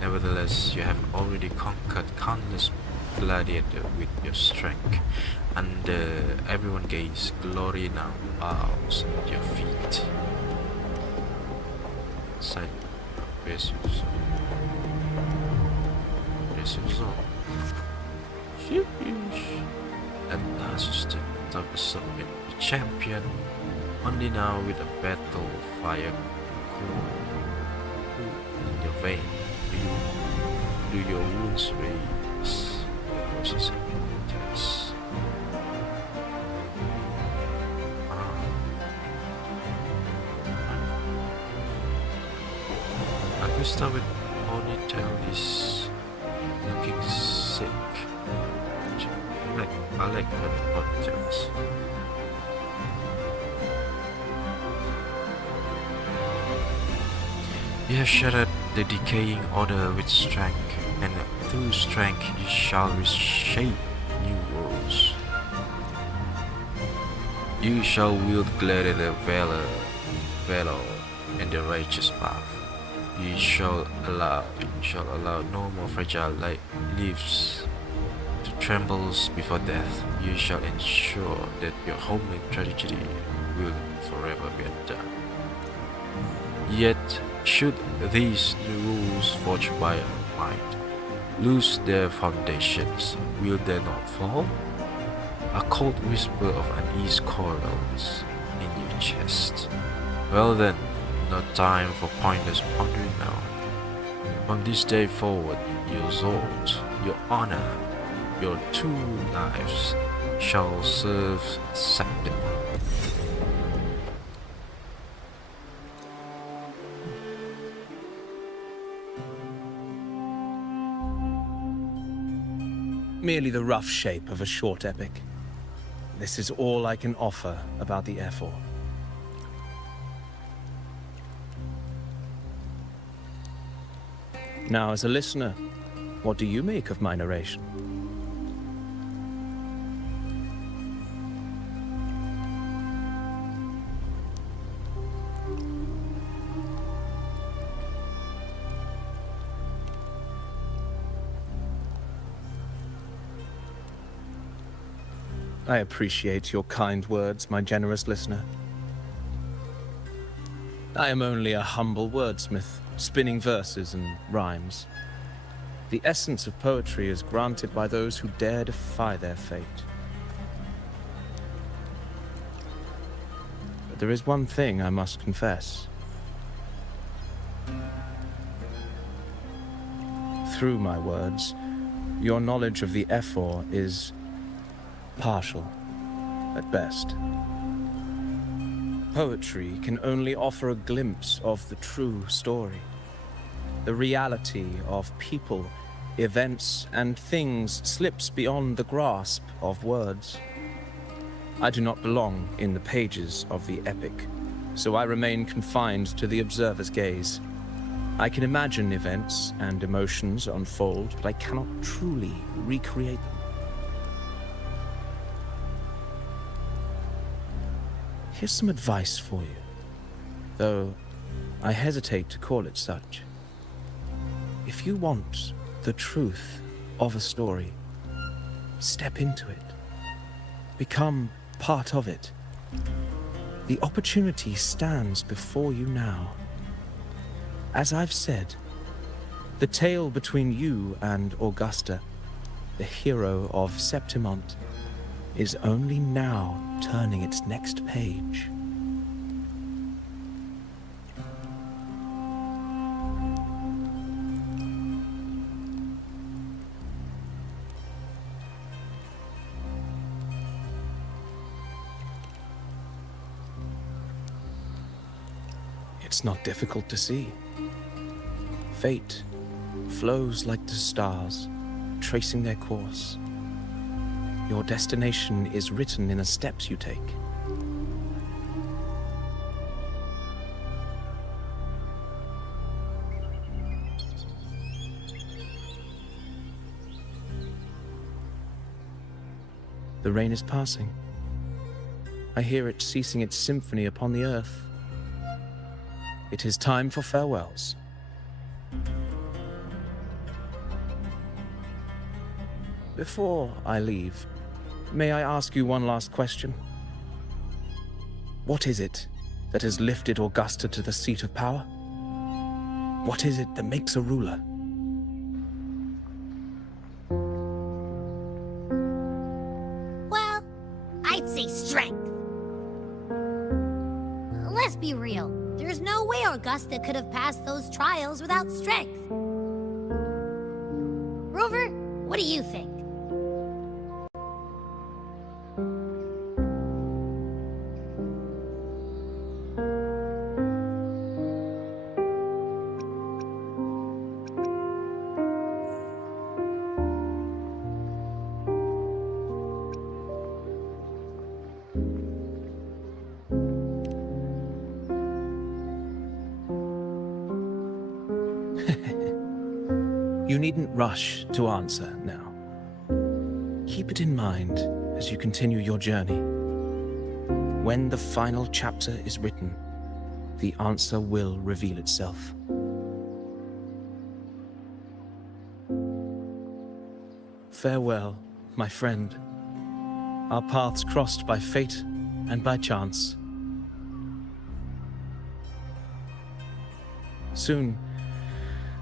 Nevertheless, you have already conquered countless gladiators with your strength, and everyone gaze. Glory now bows at your feet. Side Jesus. At last you step atop the summit, the champion, only now with a battle fire cool in your vein. Do your wounds raise? Your voices are intense. Augusta with ponytail is looking sick. I like her ponytails. You have shattered the decaying order with strength, and through strength you shall reshape new worlds. You shall wield gladiator valor, and the righteous path. You shall allow no more fragile leaves to tremble before death. You shall ensure that your homely tragedy will forever be undone. Yet, should these new rules forged by our might lose their foundations, will they not fall? A cold whisper of unease coils in your chest. Well then, no time for pointless pondering now. From this day forward, your sword, your honor, your two lives shall serve Septima. Merely the rough shape of a short epic. This is all I can offer about the F4. Now, as a listener, what do you make of my narration? I appreciate your kind words, my generous listener. I am only a humble wordsmith, spinning verses and rhymes. The essence of poetry is granted by those who dare defy their fate. But there is one thing I must confess. Through my words, your knowledge of the F4 is partial, at best. Poetry can only offer a glimpse of the true story, the reality of people, events, and things slips beyond the grasp of words. I do not belong in the pages of the epic, so I remain confined to the observer's gaze. I can imagine events and emotions unfold, but I cannot truly recreate them. Here's some advice for you, though I hesitate to call it such. If you want the truth of a story, step into it. Become part of it. The opportunity stands before you now. As I've said, the tale between you and Augusta, the hero of Septimont, is only now turning its next page. It's not difficult to see. Fate flows like the stars, tracing their course. Your destination is written in the steps you take. The rain is passing. I hear it ceasing its symphony upon the earth. It is time for farewells. Before I leave, may I ask you one last question? What is it that has lifted Augusta to the seat of power? What is it that makes a ruler? Well, I'd say strength. Let's be real. There's no way Augusta could have passed those trials without strength. Rover, what do you think? You needn't rush to answer now. Keep it in mind as you continue your journey. When the final chapter is written, the answer will reveal itself. Farewell, my friend. Our paths crossed by fate and by chance. Soon,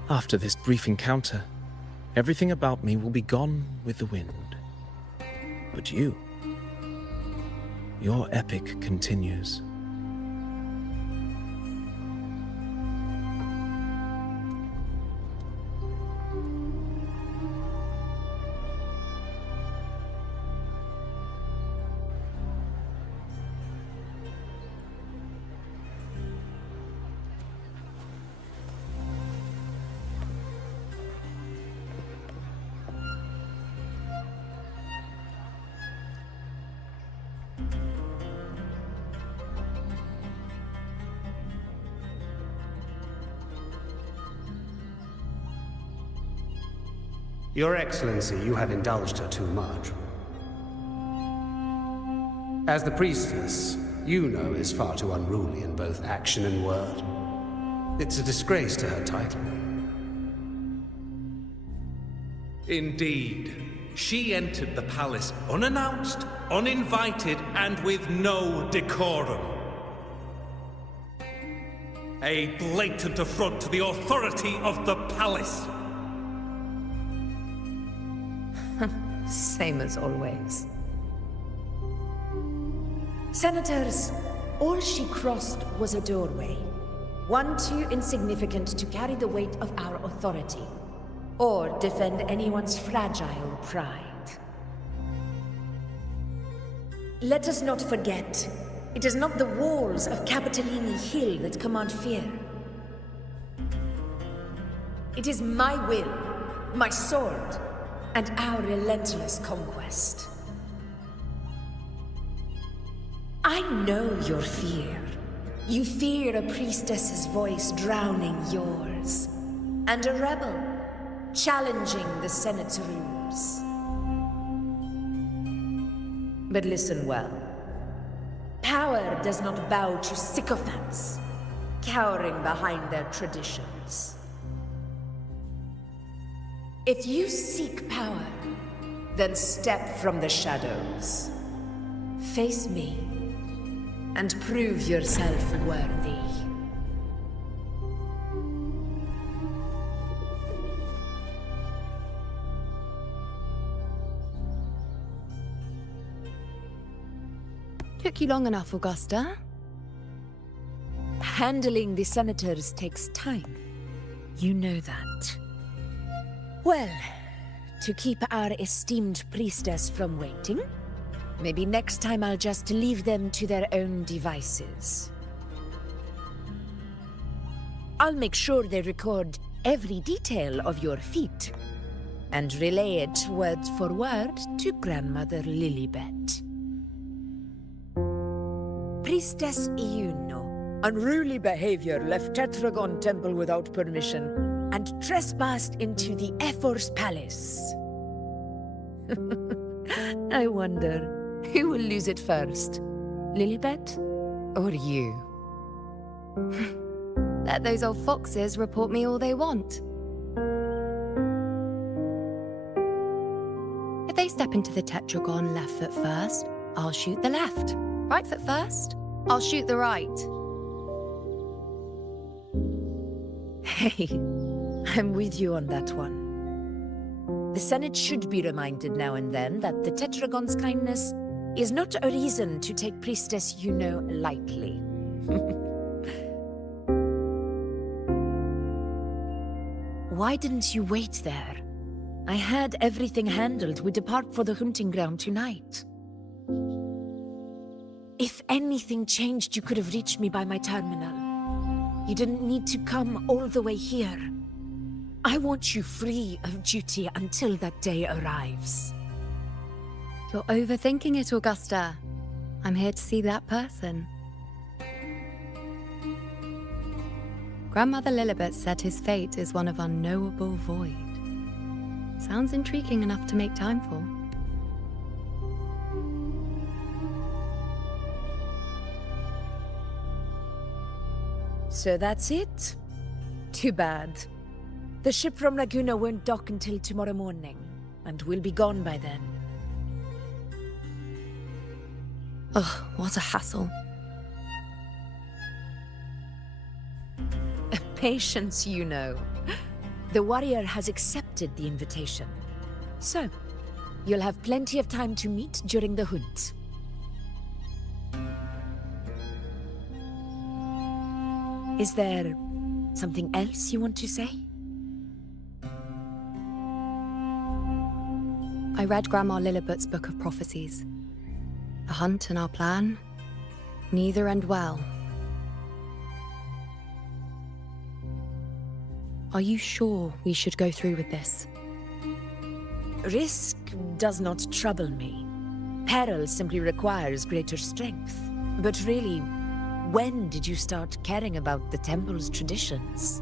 after this brief encounter, everything about me will be gone with the wind. But you, your epic continues. Your Excellency, you have indulged her too much. As the priestess, Yuno is far too unruly in both action and word. It's a disgrace to her title. Indeed. She entered the palace unannounced, uninvited, and with no decorum. A blatant affront to the authority of the palace. Same as always. Senators, all she crossed was a doorway. One too insignificant to carry the weight of our authority, or defend anyone's fragile pride. Let us not forget, it is not the walls of Capitolini Hill that command fear. It is my will, my sword, and our relentless conquest. I know your fear. You fear a priestess's voice drowning yours, and a rebel challenging the Senate's rules. But listen well. Power does not bow to sycophants, cowering behind their traditions. If you seek power, then step from the shadows. Face me, and prove yourself worthy. Took you long enough, Augusta. Handling the senators takes time. You know that. Well, to keep our esteemed priestess from waiting, maybe next time I'll just leave them to their own devices. I'll make sure they record every detail of your feat and relay it word for word to Grandmother Lilibet. Priestess Iuno, unruly behavior, left Tetragon Temple without permission and trespassed into the Ephor's palace. I wonder, who will lose it first? Lilibet or you? Let those old foxes report me all they want. If they step into the tetragon left foot first, I'll shoot the left. Right foot first, I'll shoot the right. Hey, I'm with you on that one. The Senate should be reminded now and then that the Tetragon's kindness is not a reason to take Priestess Yuno lightly. Why didn't you wait there? I had everything handled. We depart for the hunting ground tonight. If anything changed, you could have reached me by my terminal. You didn't need to come all the way here. I want you free of duty until that day arrives. You're overthinking it, Augusta. I'm here to see that person. Grandmother Lilibet said his fate is one of unknowable void. Sounds intriguing enough to make time for. So that's it? Too bad. The ship from Laguna won't dock until tomorrow morning, and we'll be gone by then. Ugh, what a hassle. Patience, you know. The warrior has accepted the invitation. So, you'll have plenty of time to meet during the hunt. Is there something else you want to say? I read Grandma Lilibet's Book of Prophecies. The hunt and our plan, neither end well. Are you sure we should go through with this? Risk does not trouble me. Peril simply requires greater strength. But really, when did you start caring about the temple's traditions?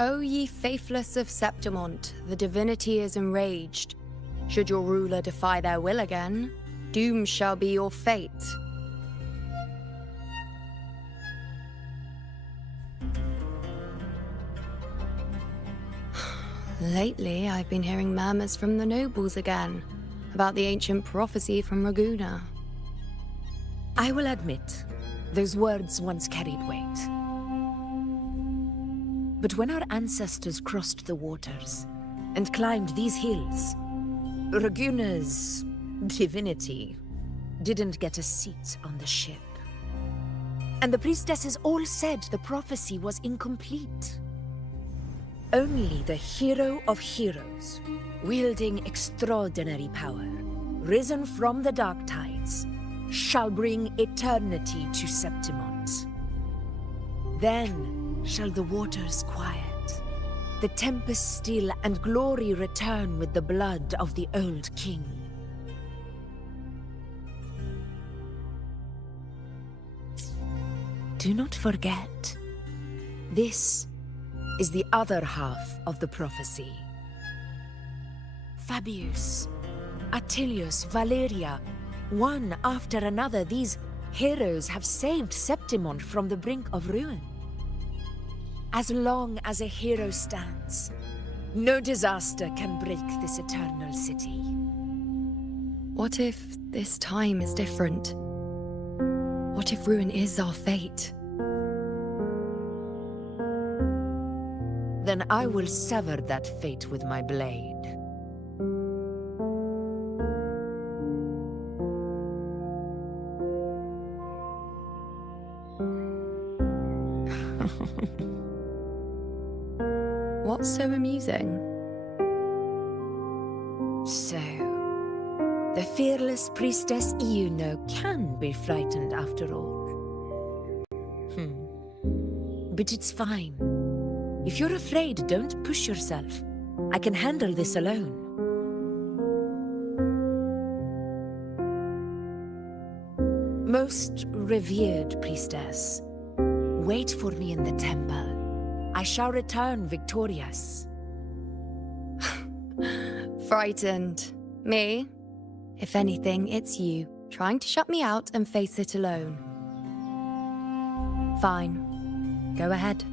O ye faithless of Septimont, the divinity is enraged. Should your ruler defy their will again, doom shall be your fate. Lately, I've been hearing murmurs from the nobles again, about the ancient prophecy from Laguna. I will admit, those words once carried weight. But when our ancestors crossed the waters and climbed these hills, Laguna's divinity didn't get a seat on the ship. And the priestesses all said the prophecy was incomplete. Only the hero of heroes, wielding extraordinary power, risen from the dark tides, shall bring eternity to Septimont. Then shall the waters quiet, the tempest still, and glory return with the blood of the old king. Do not forget, this is the other half of the prophecy. Fabius, Attilius, Valeria, one after another, these heroes have saved Septimont from the brink of ruin. As long as a hero stands, no disaster can break this eternal city. What if this time is different? What if ruin is our fate? Then I will sever that fate with my blade. What's so amusing? So, the fearless priestess Iuno can be frightened after all. But it's fine. If you're afraid, don't push yourself. I can handle this alone. Most revered priestess, wait for me in the temple. I shall return victorious. Frightened. Me? If anything, it's you, trying to shut me out and face it alone. Fine. Go ahead.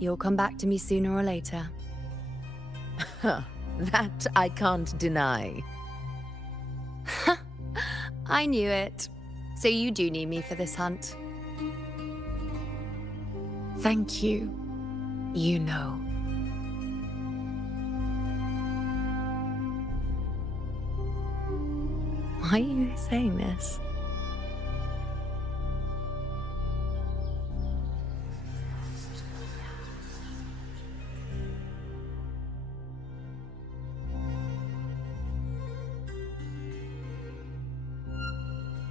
You'll come back to me sooner or later. That I can't deny. I knew it. So you do need me for this hunt. Thank you. You know. Why are you saying this?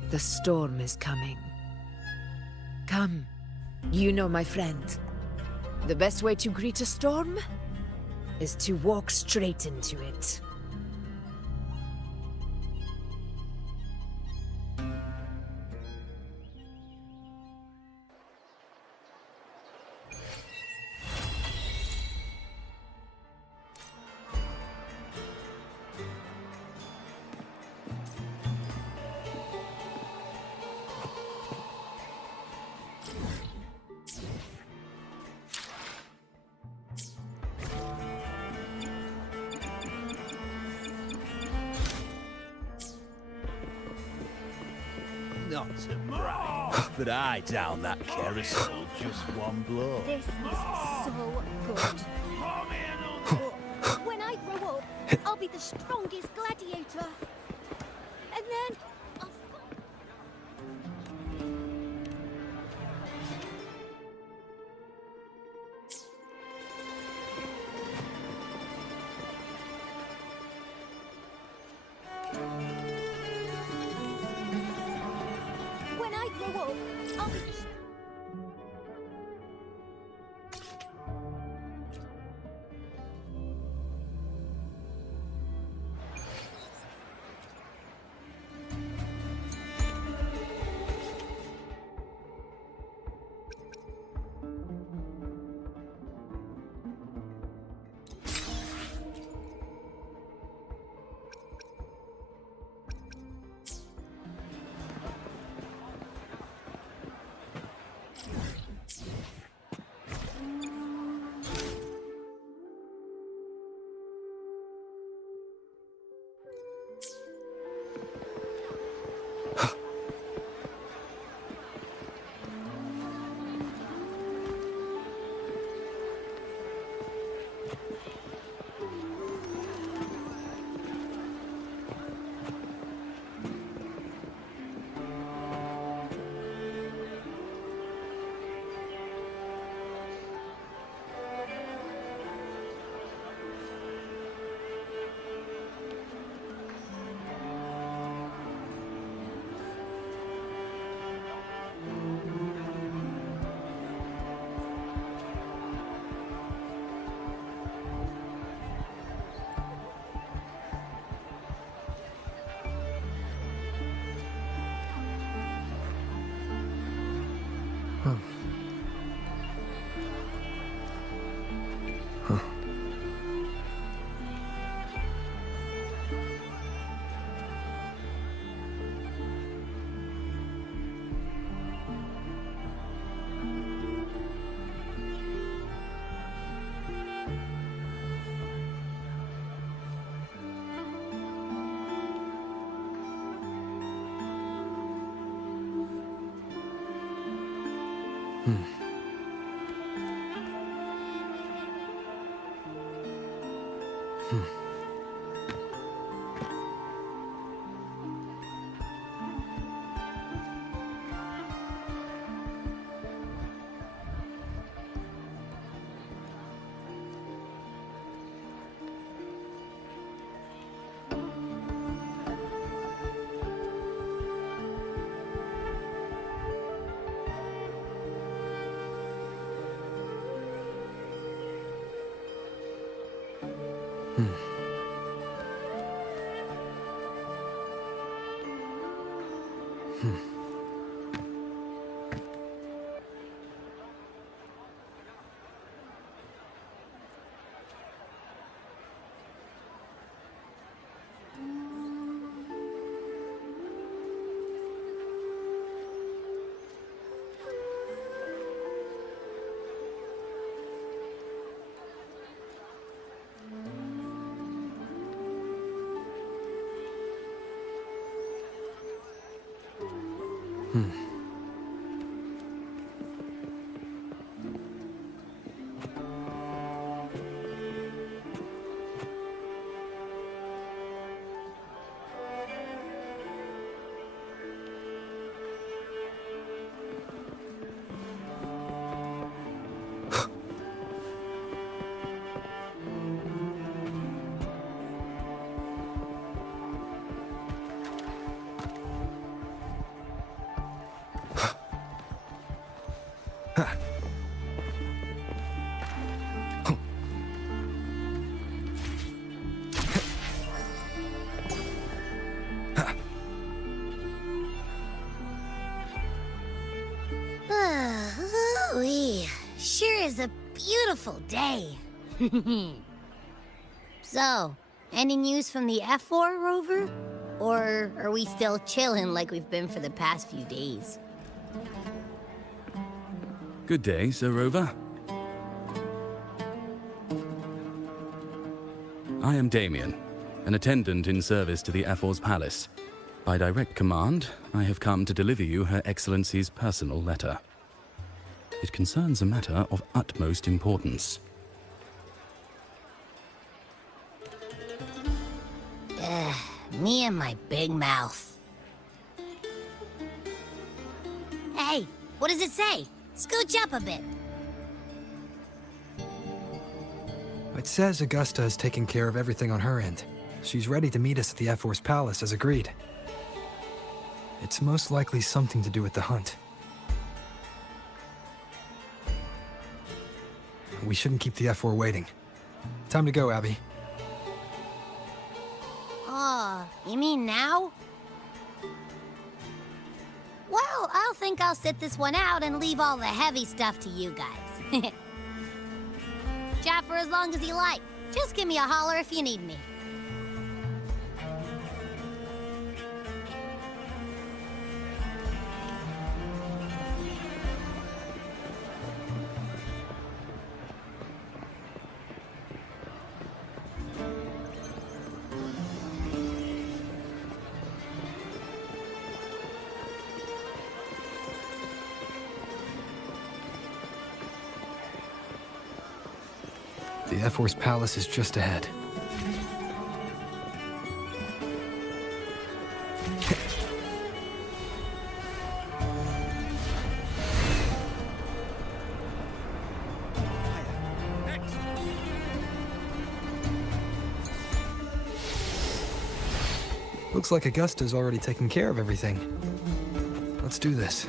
The storm is coming. Come, you know my friend. The best way to greet a storm is to walk straight into it. Not to brag, but I down that carousel just one blow. This is so good. When I grow up, I'll be the strongest gladiator. And then I'll When I grow up, I'll be the Ooh-wee. Sure is a beautiful day. So, any news from the F4 rover? Or are we still chilling like we've been for the past few days? Good day, Sir Rover. I am Damien, an attendant in service to the F4's palace. By direct command, I have come to deliver you Her Excellency's personal letter. It concerns a matter of utmost importance. Me and my big mouth. Hey, what does it say? Scooch up a bit. It says Augusta has taken care of everything on her end. She's ready to meet us at the F4's palace as agreed. It's most likely something to do with the hunt. We shouldn't keep the F4 waiting. Time to go, Abby. Oh, you mean now? Well, I'll think I'll sit this one out and leave all the heavy stuff to you guys. Chat for as long as you like. Just give me a holler if you need me. The F4's palace is just ahead. Looks like Augusta's already taken care of everything. Let's do this.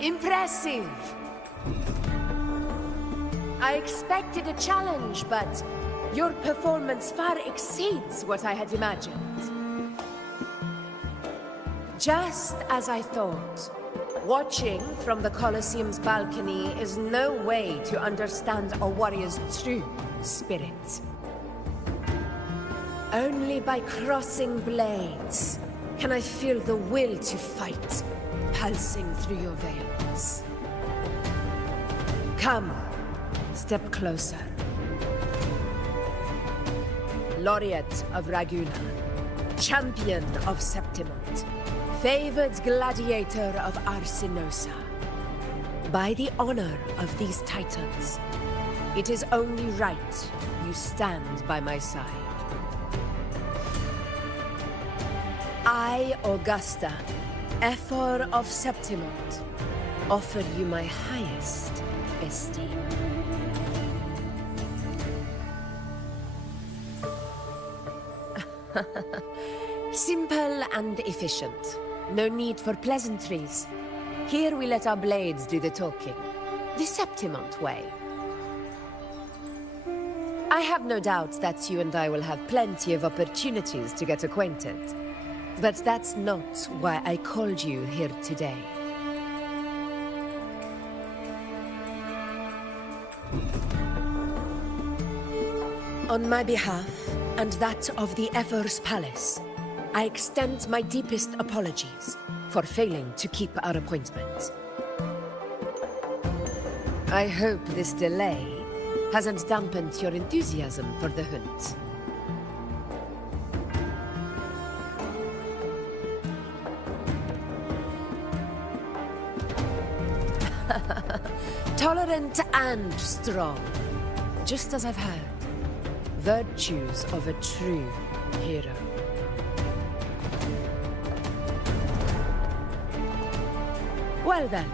Impressive. I expected a challenge, but your performance far exceeds what I had imagined. Just as I thought, watching from the Colosseum's balcony is no way to understand a warrior's true spirit. Only by crossing blades can I feel the will to fight pulsing through your veins. Come, step closer. Laureate of Raguna, champion of Septimont, favored gladiator of Arsinosa. By the honor of these titans, it is only right you stand by my side. I, Augusta, Ephor of Septimont, offer you my highest esteem. Simple and efficient. No need for pleasantries. Here we let our blades do the talking. The Septimont way. I have no doubt that you and I will have plenty of opportunities to get acquainted. But that's not why I called you here today. On my behalf, and that of the Ephor's Palace, I extend my deepest apologies for failing to keep our appointment. I hope this delay hasn't dampened your enthusiasm for the hunt. Tolerant and strong, just as I've heard. Virtues of a true hero. Well then,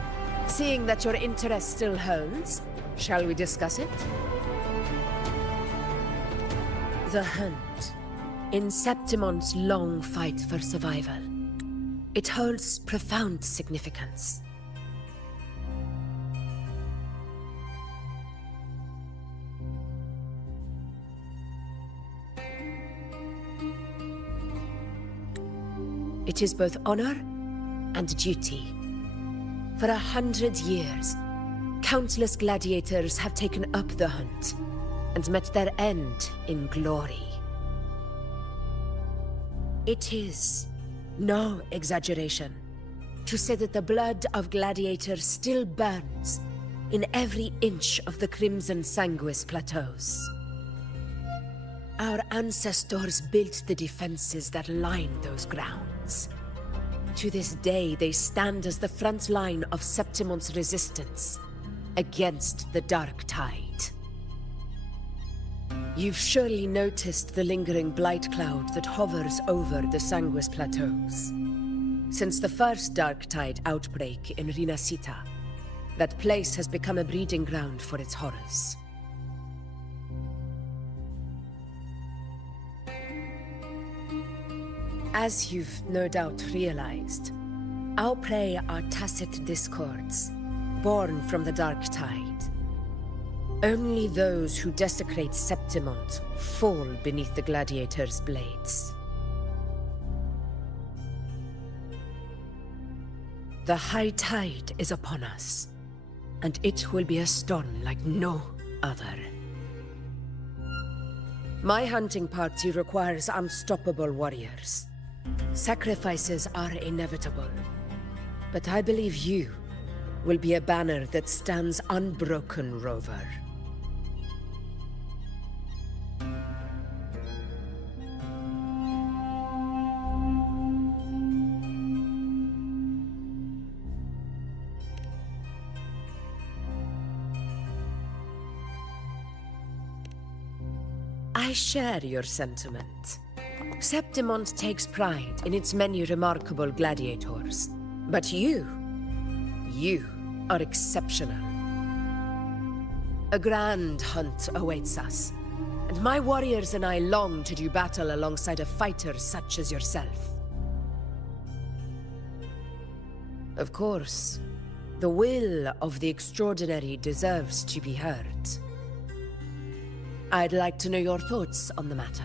seeing that your interest still holds, shall we discuss it? The hunt. In Septimont's long fight for survival. It holds profound significance. It is both honor and duty. For 100 years, countless gladiators have taken up the hunt and met their end in glory. It is no exaggeration to say that the blood of gladiators still burns in every inch of the Crimson Sanguis plateaus. Our ancestors built the defenses that line those grounds. To this day, they stand as the front line of Septimont's resistance against the Dark Tide. You've surely noticed the lingering blight cloud that hovers over the Sanguis plateaus. Since the first Dark Tide outbreak in Rinasita, that place has become a breeding ground for its horrors. As you've no doubt realized, our prey are tacit discords, born from the Dark Tide. Only those who desecrate Septimont fall beneath the gladiators' blades. The high tide is upon us, and it will be a storm like no other. My hunting party requires unstoppable warriors. Sacrifices are inevitable, but I believe you will be a banner that stands unbroken, Rover. I share your sentiment. Septimont takes pride in its many remarkable gladiators. But you are exceptional. A grand hunt awaits us, and my warriors and I long to do battle alongside a fighter such as yourself. Of course. The will of the extraordinary deserves to be heard. I'd like to know your thoughts on the matter.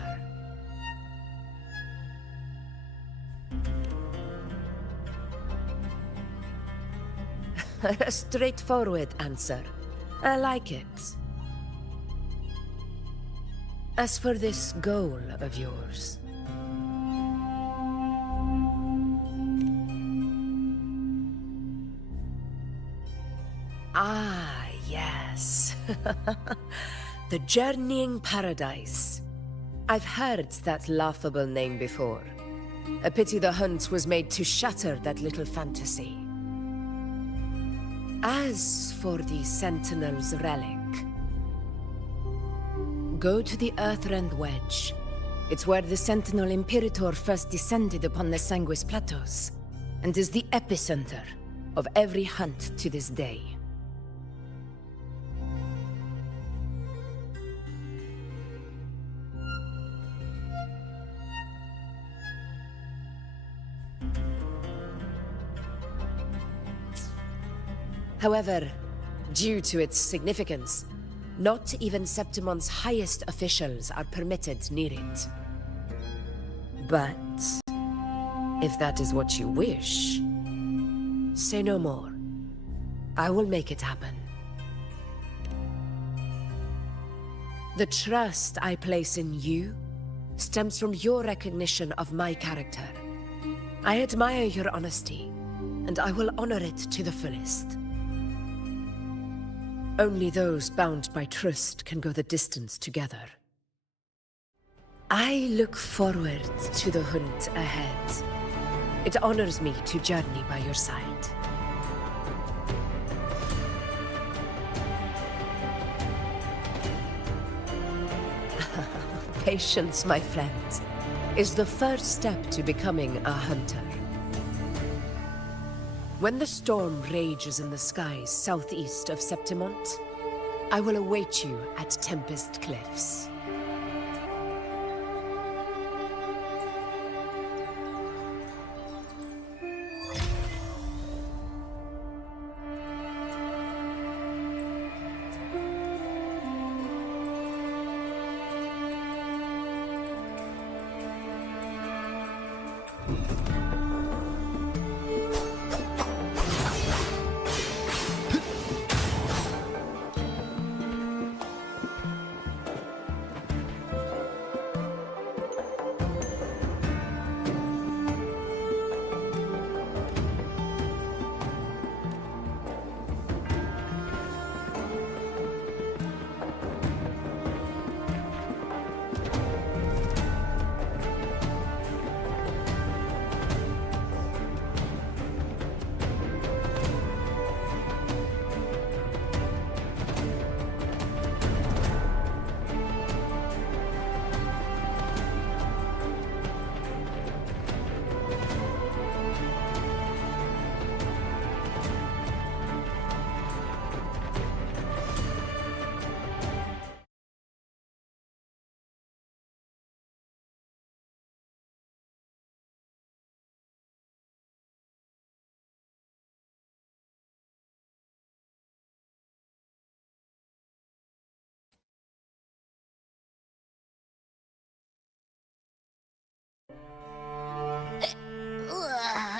A straightforward answer. I like it. As for this goal of yours... Ah, yes. The Journeying Paradise. I've heard that laughable name before. A pity the hunt was made to shatter that little fantasy. As for the Sentinel's relic, go to the Earthrend Wedge. It's where the Sentinel Imperator first descended upon the Sanguis Plateaus, and is the epicenter of every hunt to this day. However, due to its significance, not even Septimon's highest officials are permitted near it. But if that is what you wish, say no more. I will make it happen. The trust I place in you stems from your recognition of my character. I admire your honesty, and I will honor it to the fullest. Only those bound by trust can go the distance together. I look forward to the hunt ahead. It honors me to journey by your side. Patience, my friend, is the first step to becoming a hunter. When the storm rages in the skies southeast of Septimont, I will await you at Tempest Cliffs.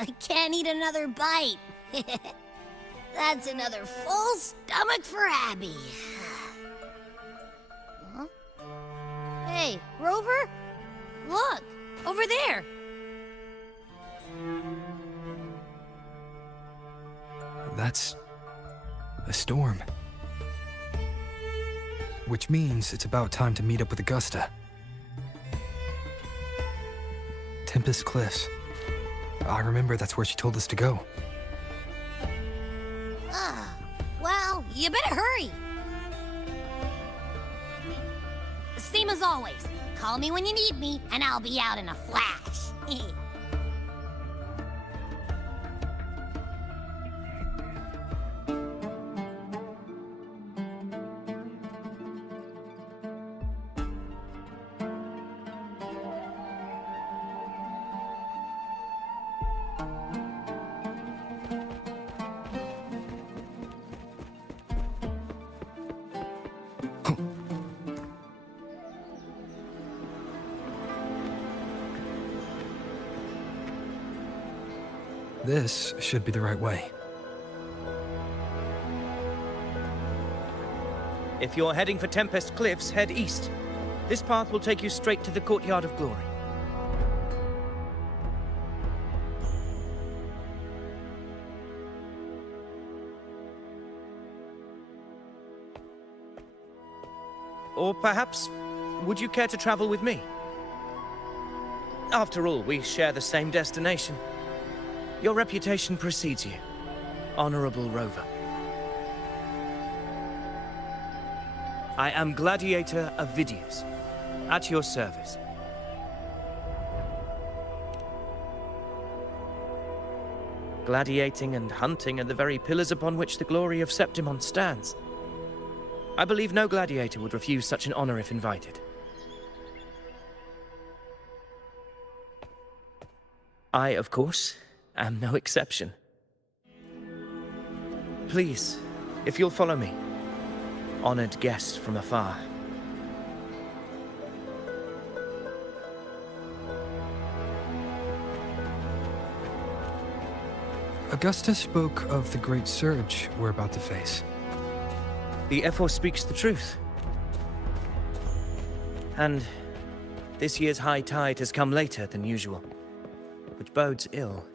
I can't eat another bite. That's another full stomach for Abby. Huh? Hey, Rover? Look, over there. That's a storm. Which means it's about time to meet up with Augusta. Tempest Cliffs. I remember that's where she told us to go. Well, you better hurry. Same as always. Call me when you need me, and I'll be out in a flash. This should be the right way. If you're heading for Tempest Cliffs, head east. This path will take you straight to the Courtyard of Glory. Or perhaps, would you care to travel with me? After all, we share the same destination. Your reputation precedes you. Honorable Rover. I am Gladiator Avidius, at your service. Gladiating and hunting are the very pillars upon which the glory of Septimont stands. I believe no gladiator would refuse such an honor if invited. I, of course, am no exception. Please, if you'll follow me, honored guest from afar. Augusta spoke of the great surge we're about to face. The Ephor speaks the truth. And this year's high tide has come later than usual, which bodes ill.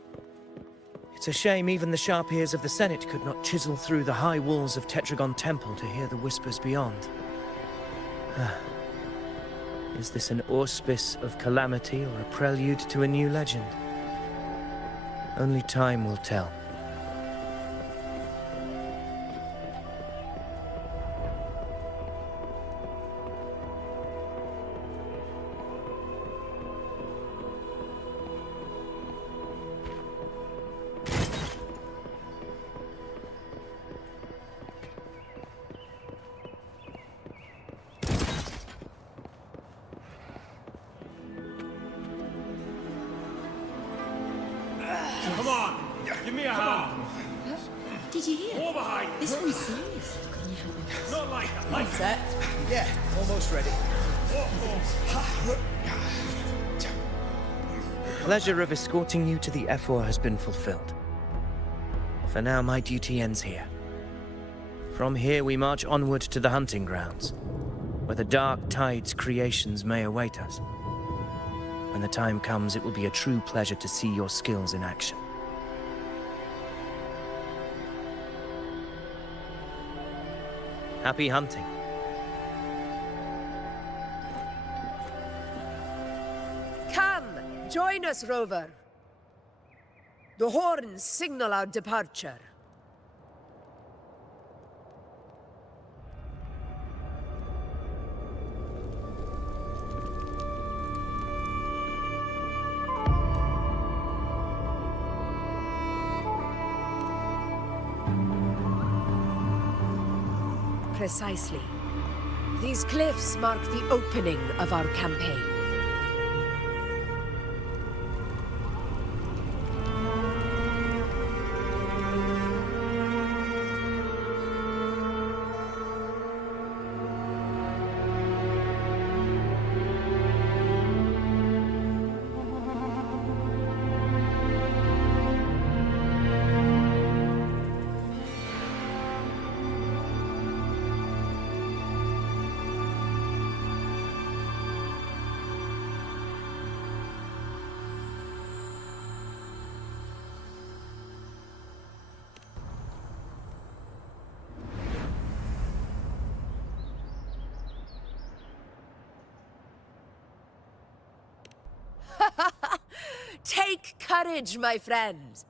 It's a shame even the sharp ears of the Senate could not chisel through the high walls of Tetragon Temple to hear the whispers beyond. Is this an auspice of calamity or a prelude to a new legend? Only time will tell. Come on! Give me a hand! Did you hear? More behind! This one's serious. Not like that, like Set? Yeah, almost ready. Pleasure of escorting you to the Ephor has been fulfilled. For now, my duty ends here. From here, we march onward to the hunting grounds, where the dark tide's creations may await us. When the time comes, it will be a true pleasure to see your skills in action. Happy hunting. Come, join us, Rover. The horns signal our departure. Precisely. These cliffs mark the opening of our campaign. Take courage, my friend.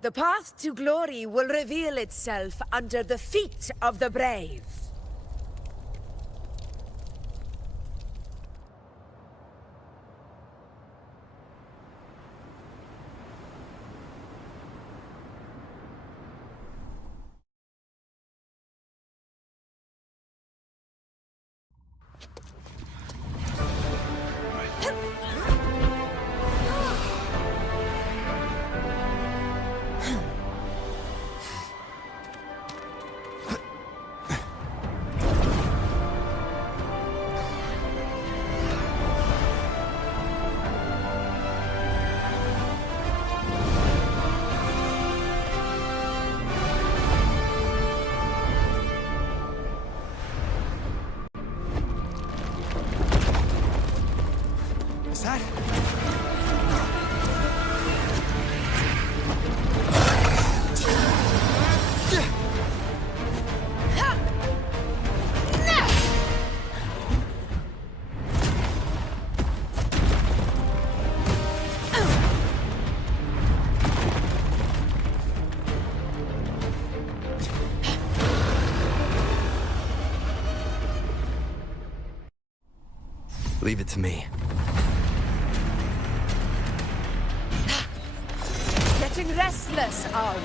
The path to glory will reveal itself under the feet of the brave. Was that? Leave it to me. Getting restless, are we?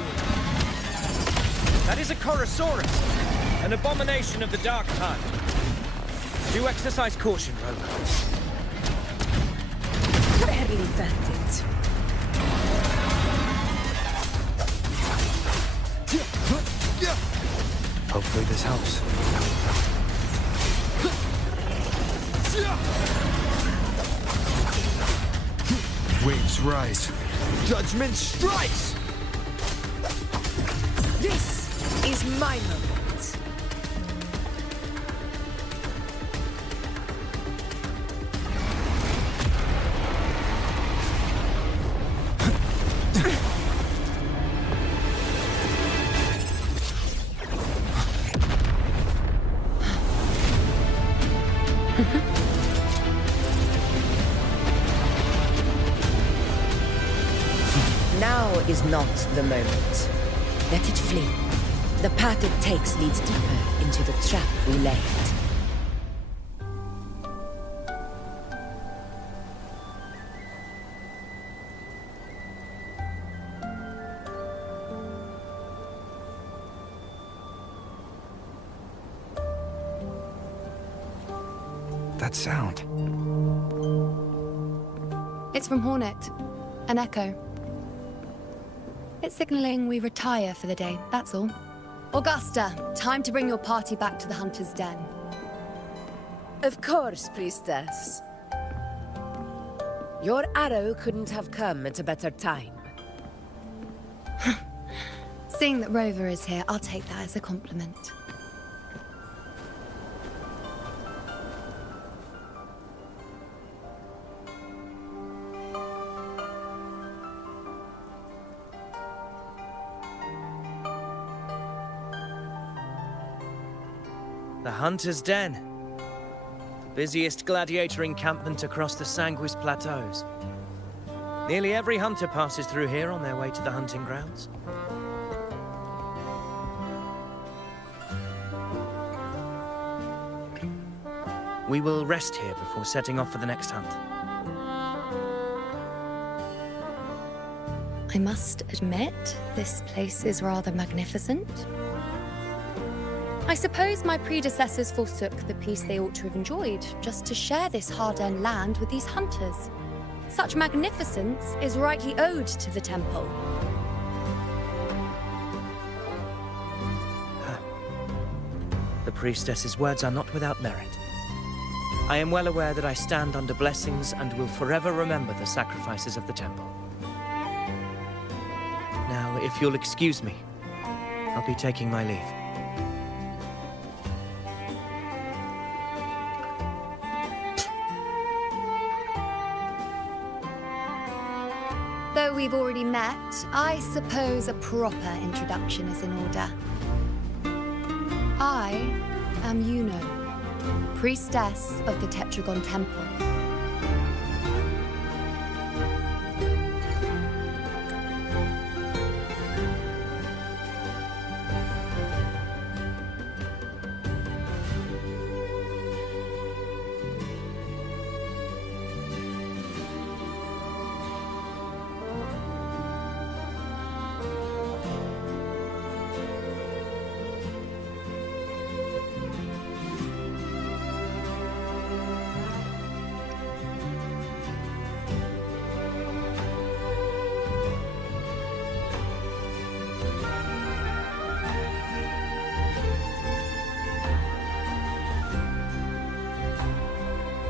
That is a Chorosaurus, an abomination of the dark time. Do exercise caution, Rover. Barely felt it. Hopefully this helps. Waves rise. Judgment strikes! This is my moment. Now is not the moment. Let it flee. The path it takes leads deeper into the trap we laid. That sound. It's from Hornet. An echo. It's signaling we retire for the day, that's all. Augusta, time to bring your party back to the Hunter's Den. Of course, priestess. Your arrow couldn't have come at a better time. Seeing that Rover is here, I'll take that as a compliment. The Hunter's Den. The busiest gladiator encampment across the Sanguis Plateaus. Nearly every hunter passes through here on their way to the hunting grounds. We will rest here before setting off for the next hunt. I must admit, this place is rather magnificent. I suppose my predecessors forsook the peace they ought to have enjoyed, just to share this hard-earned land with these hunters. Such magnificence is rightly owed to the temple. The priestess's words are not without merit. I am well aware that I stand under blessings and will forever remember the sacrifices of the temple. Now, if you'll excuse me, I'll be taking my leave. Though we've already met, I suppose a proper introduction is in order. I am Yuno, priestess of the Tetragon Temple.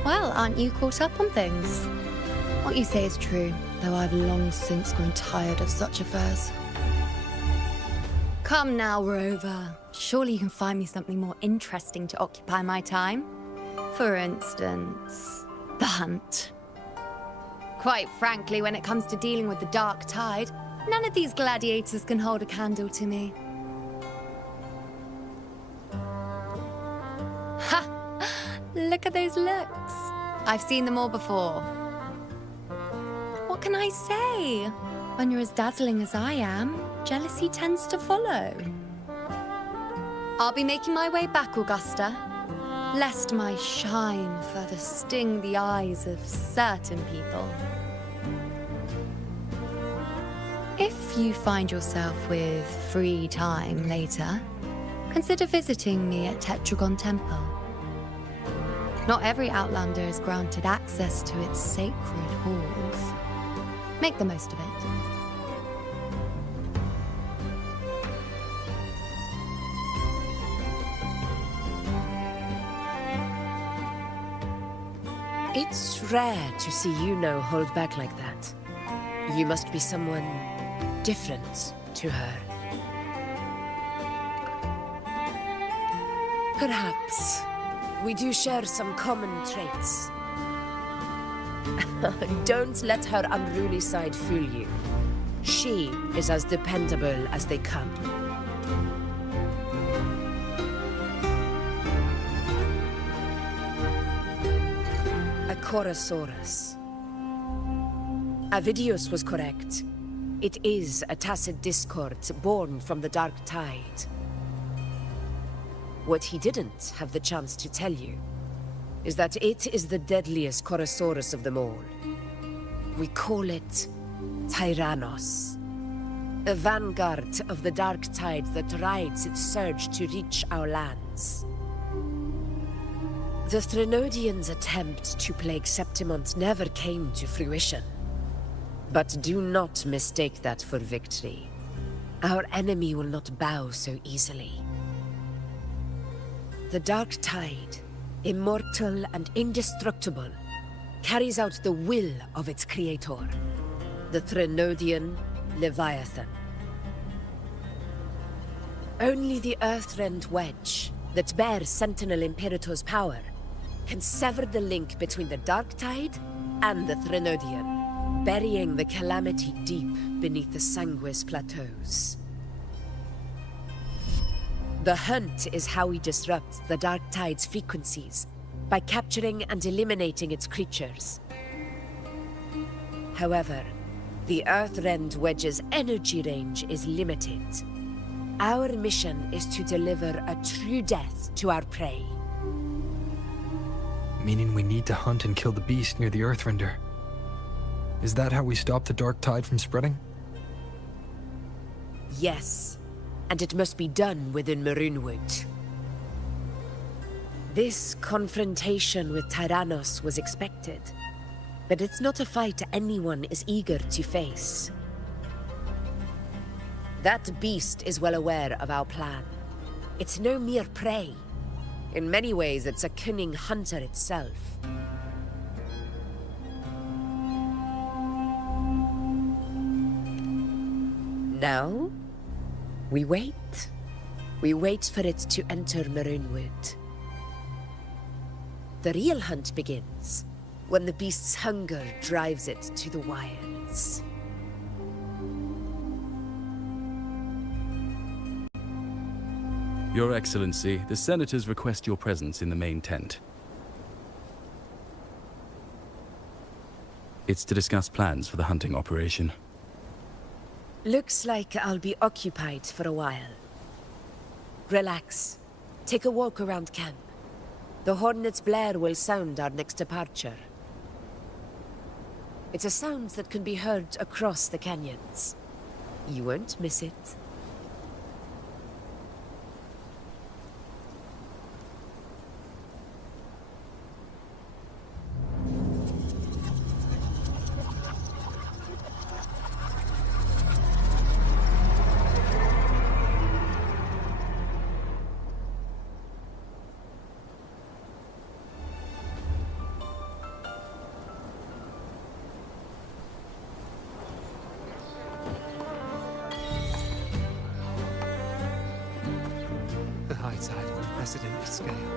Well, aren't you caught up on things? What you say is true, though I've long since grown tired of such affairs. Come now, Rover. Surely you can find me something more interesting to occupy my time. For instance, the hunt. Quite frankly, when it comes to dealing with the dark tide, none of these gladiators can hold a candle to me. Ha! Look at those looks. I've seen them all before. What can I say? When you're as dazzling as I am, jealousy tends to follow. I'll be making my way back, Augusta, lest my shine further sting the eyes of certain people. If you find yourself with free time later, consider visiting me at Tetragon Temple. Not every Outlander is granted access to its sacred halls. Make the most of it. It's rare to see Yuno hold back like that. You must be someone different to her. Perhaps we do share some common traits. Don't let her unruly side fool you. She is as dependable as they come. A Chorosaurus. Avidius was correct. It is a tacit discord born from the dark tide. What he didn't have the chance to tell you is that it is the deadliest Chorosaurus of them all. We call it Tyrannos. A vanguard of the dark tide that rides its surge to reach our lands. The Threnodians' attempt to plague Septimont never came to fruition. But do not mistake that for victory. Our enemy will not bow so easily. The dark tide, immortal and indestructible, carries out the will of its creator, the Threnodian Leviathan. Only the Earthrend Wedge, that bears Sentinel Imperator's power, can sever the link between the dark tide and the Threnodian, burying the calamity deep beneath the Sanguis plateaus. The hunt is how we disrupt the dark tide's frequencies, by capturing and eliminating its creatures. However, the Earthrend Wedge's energy range is limited. Our mission is to deliver a true death to our prey. Meaning we need to hunt and kill the beast near the Earthrender. Is that how we stop the dark tide from spreading? Yes, and it must be done within Maroonwood. This confrontation with Tyrannos was expected, but it's not a fight anyone is eager to face. That beast is well aware of our plan. It's no mere prey. In many ways, it's a cunning hunter itself. Now, we wait. We wait for it to enter Maroonwood. The real hunt begins when the beast's hunger drives it to the wilds. Your Excellency, the Senators request your presence in the main tent. It's to discuss plans for the hunting operation. Looks like I'll be occupied for a while. Relax. Take a walk around camp. The hornet's blare will sound our next departure. It's a sound that can be heard across the canyons. You won't miss it. The high tide of unprecedented scale.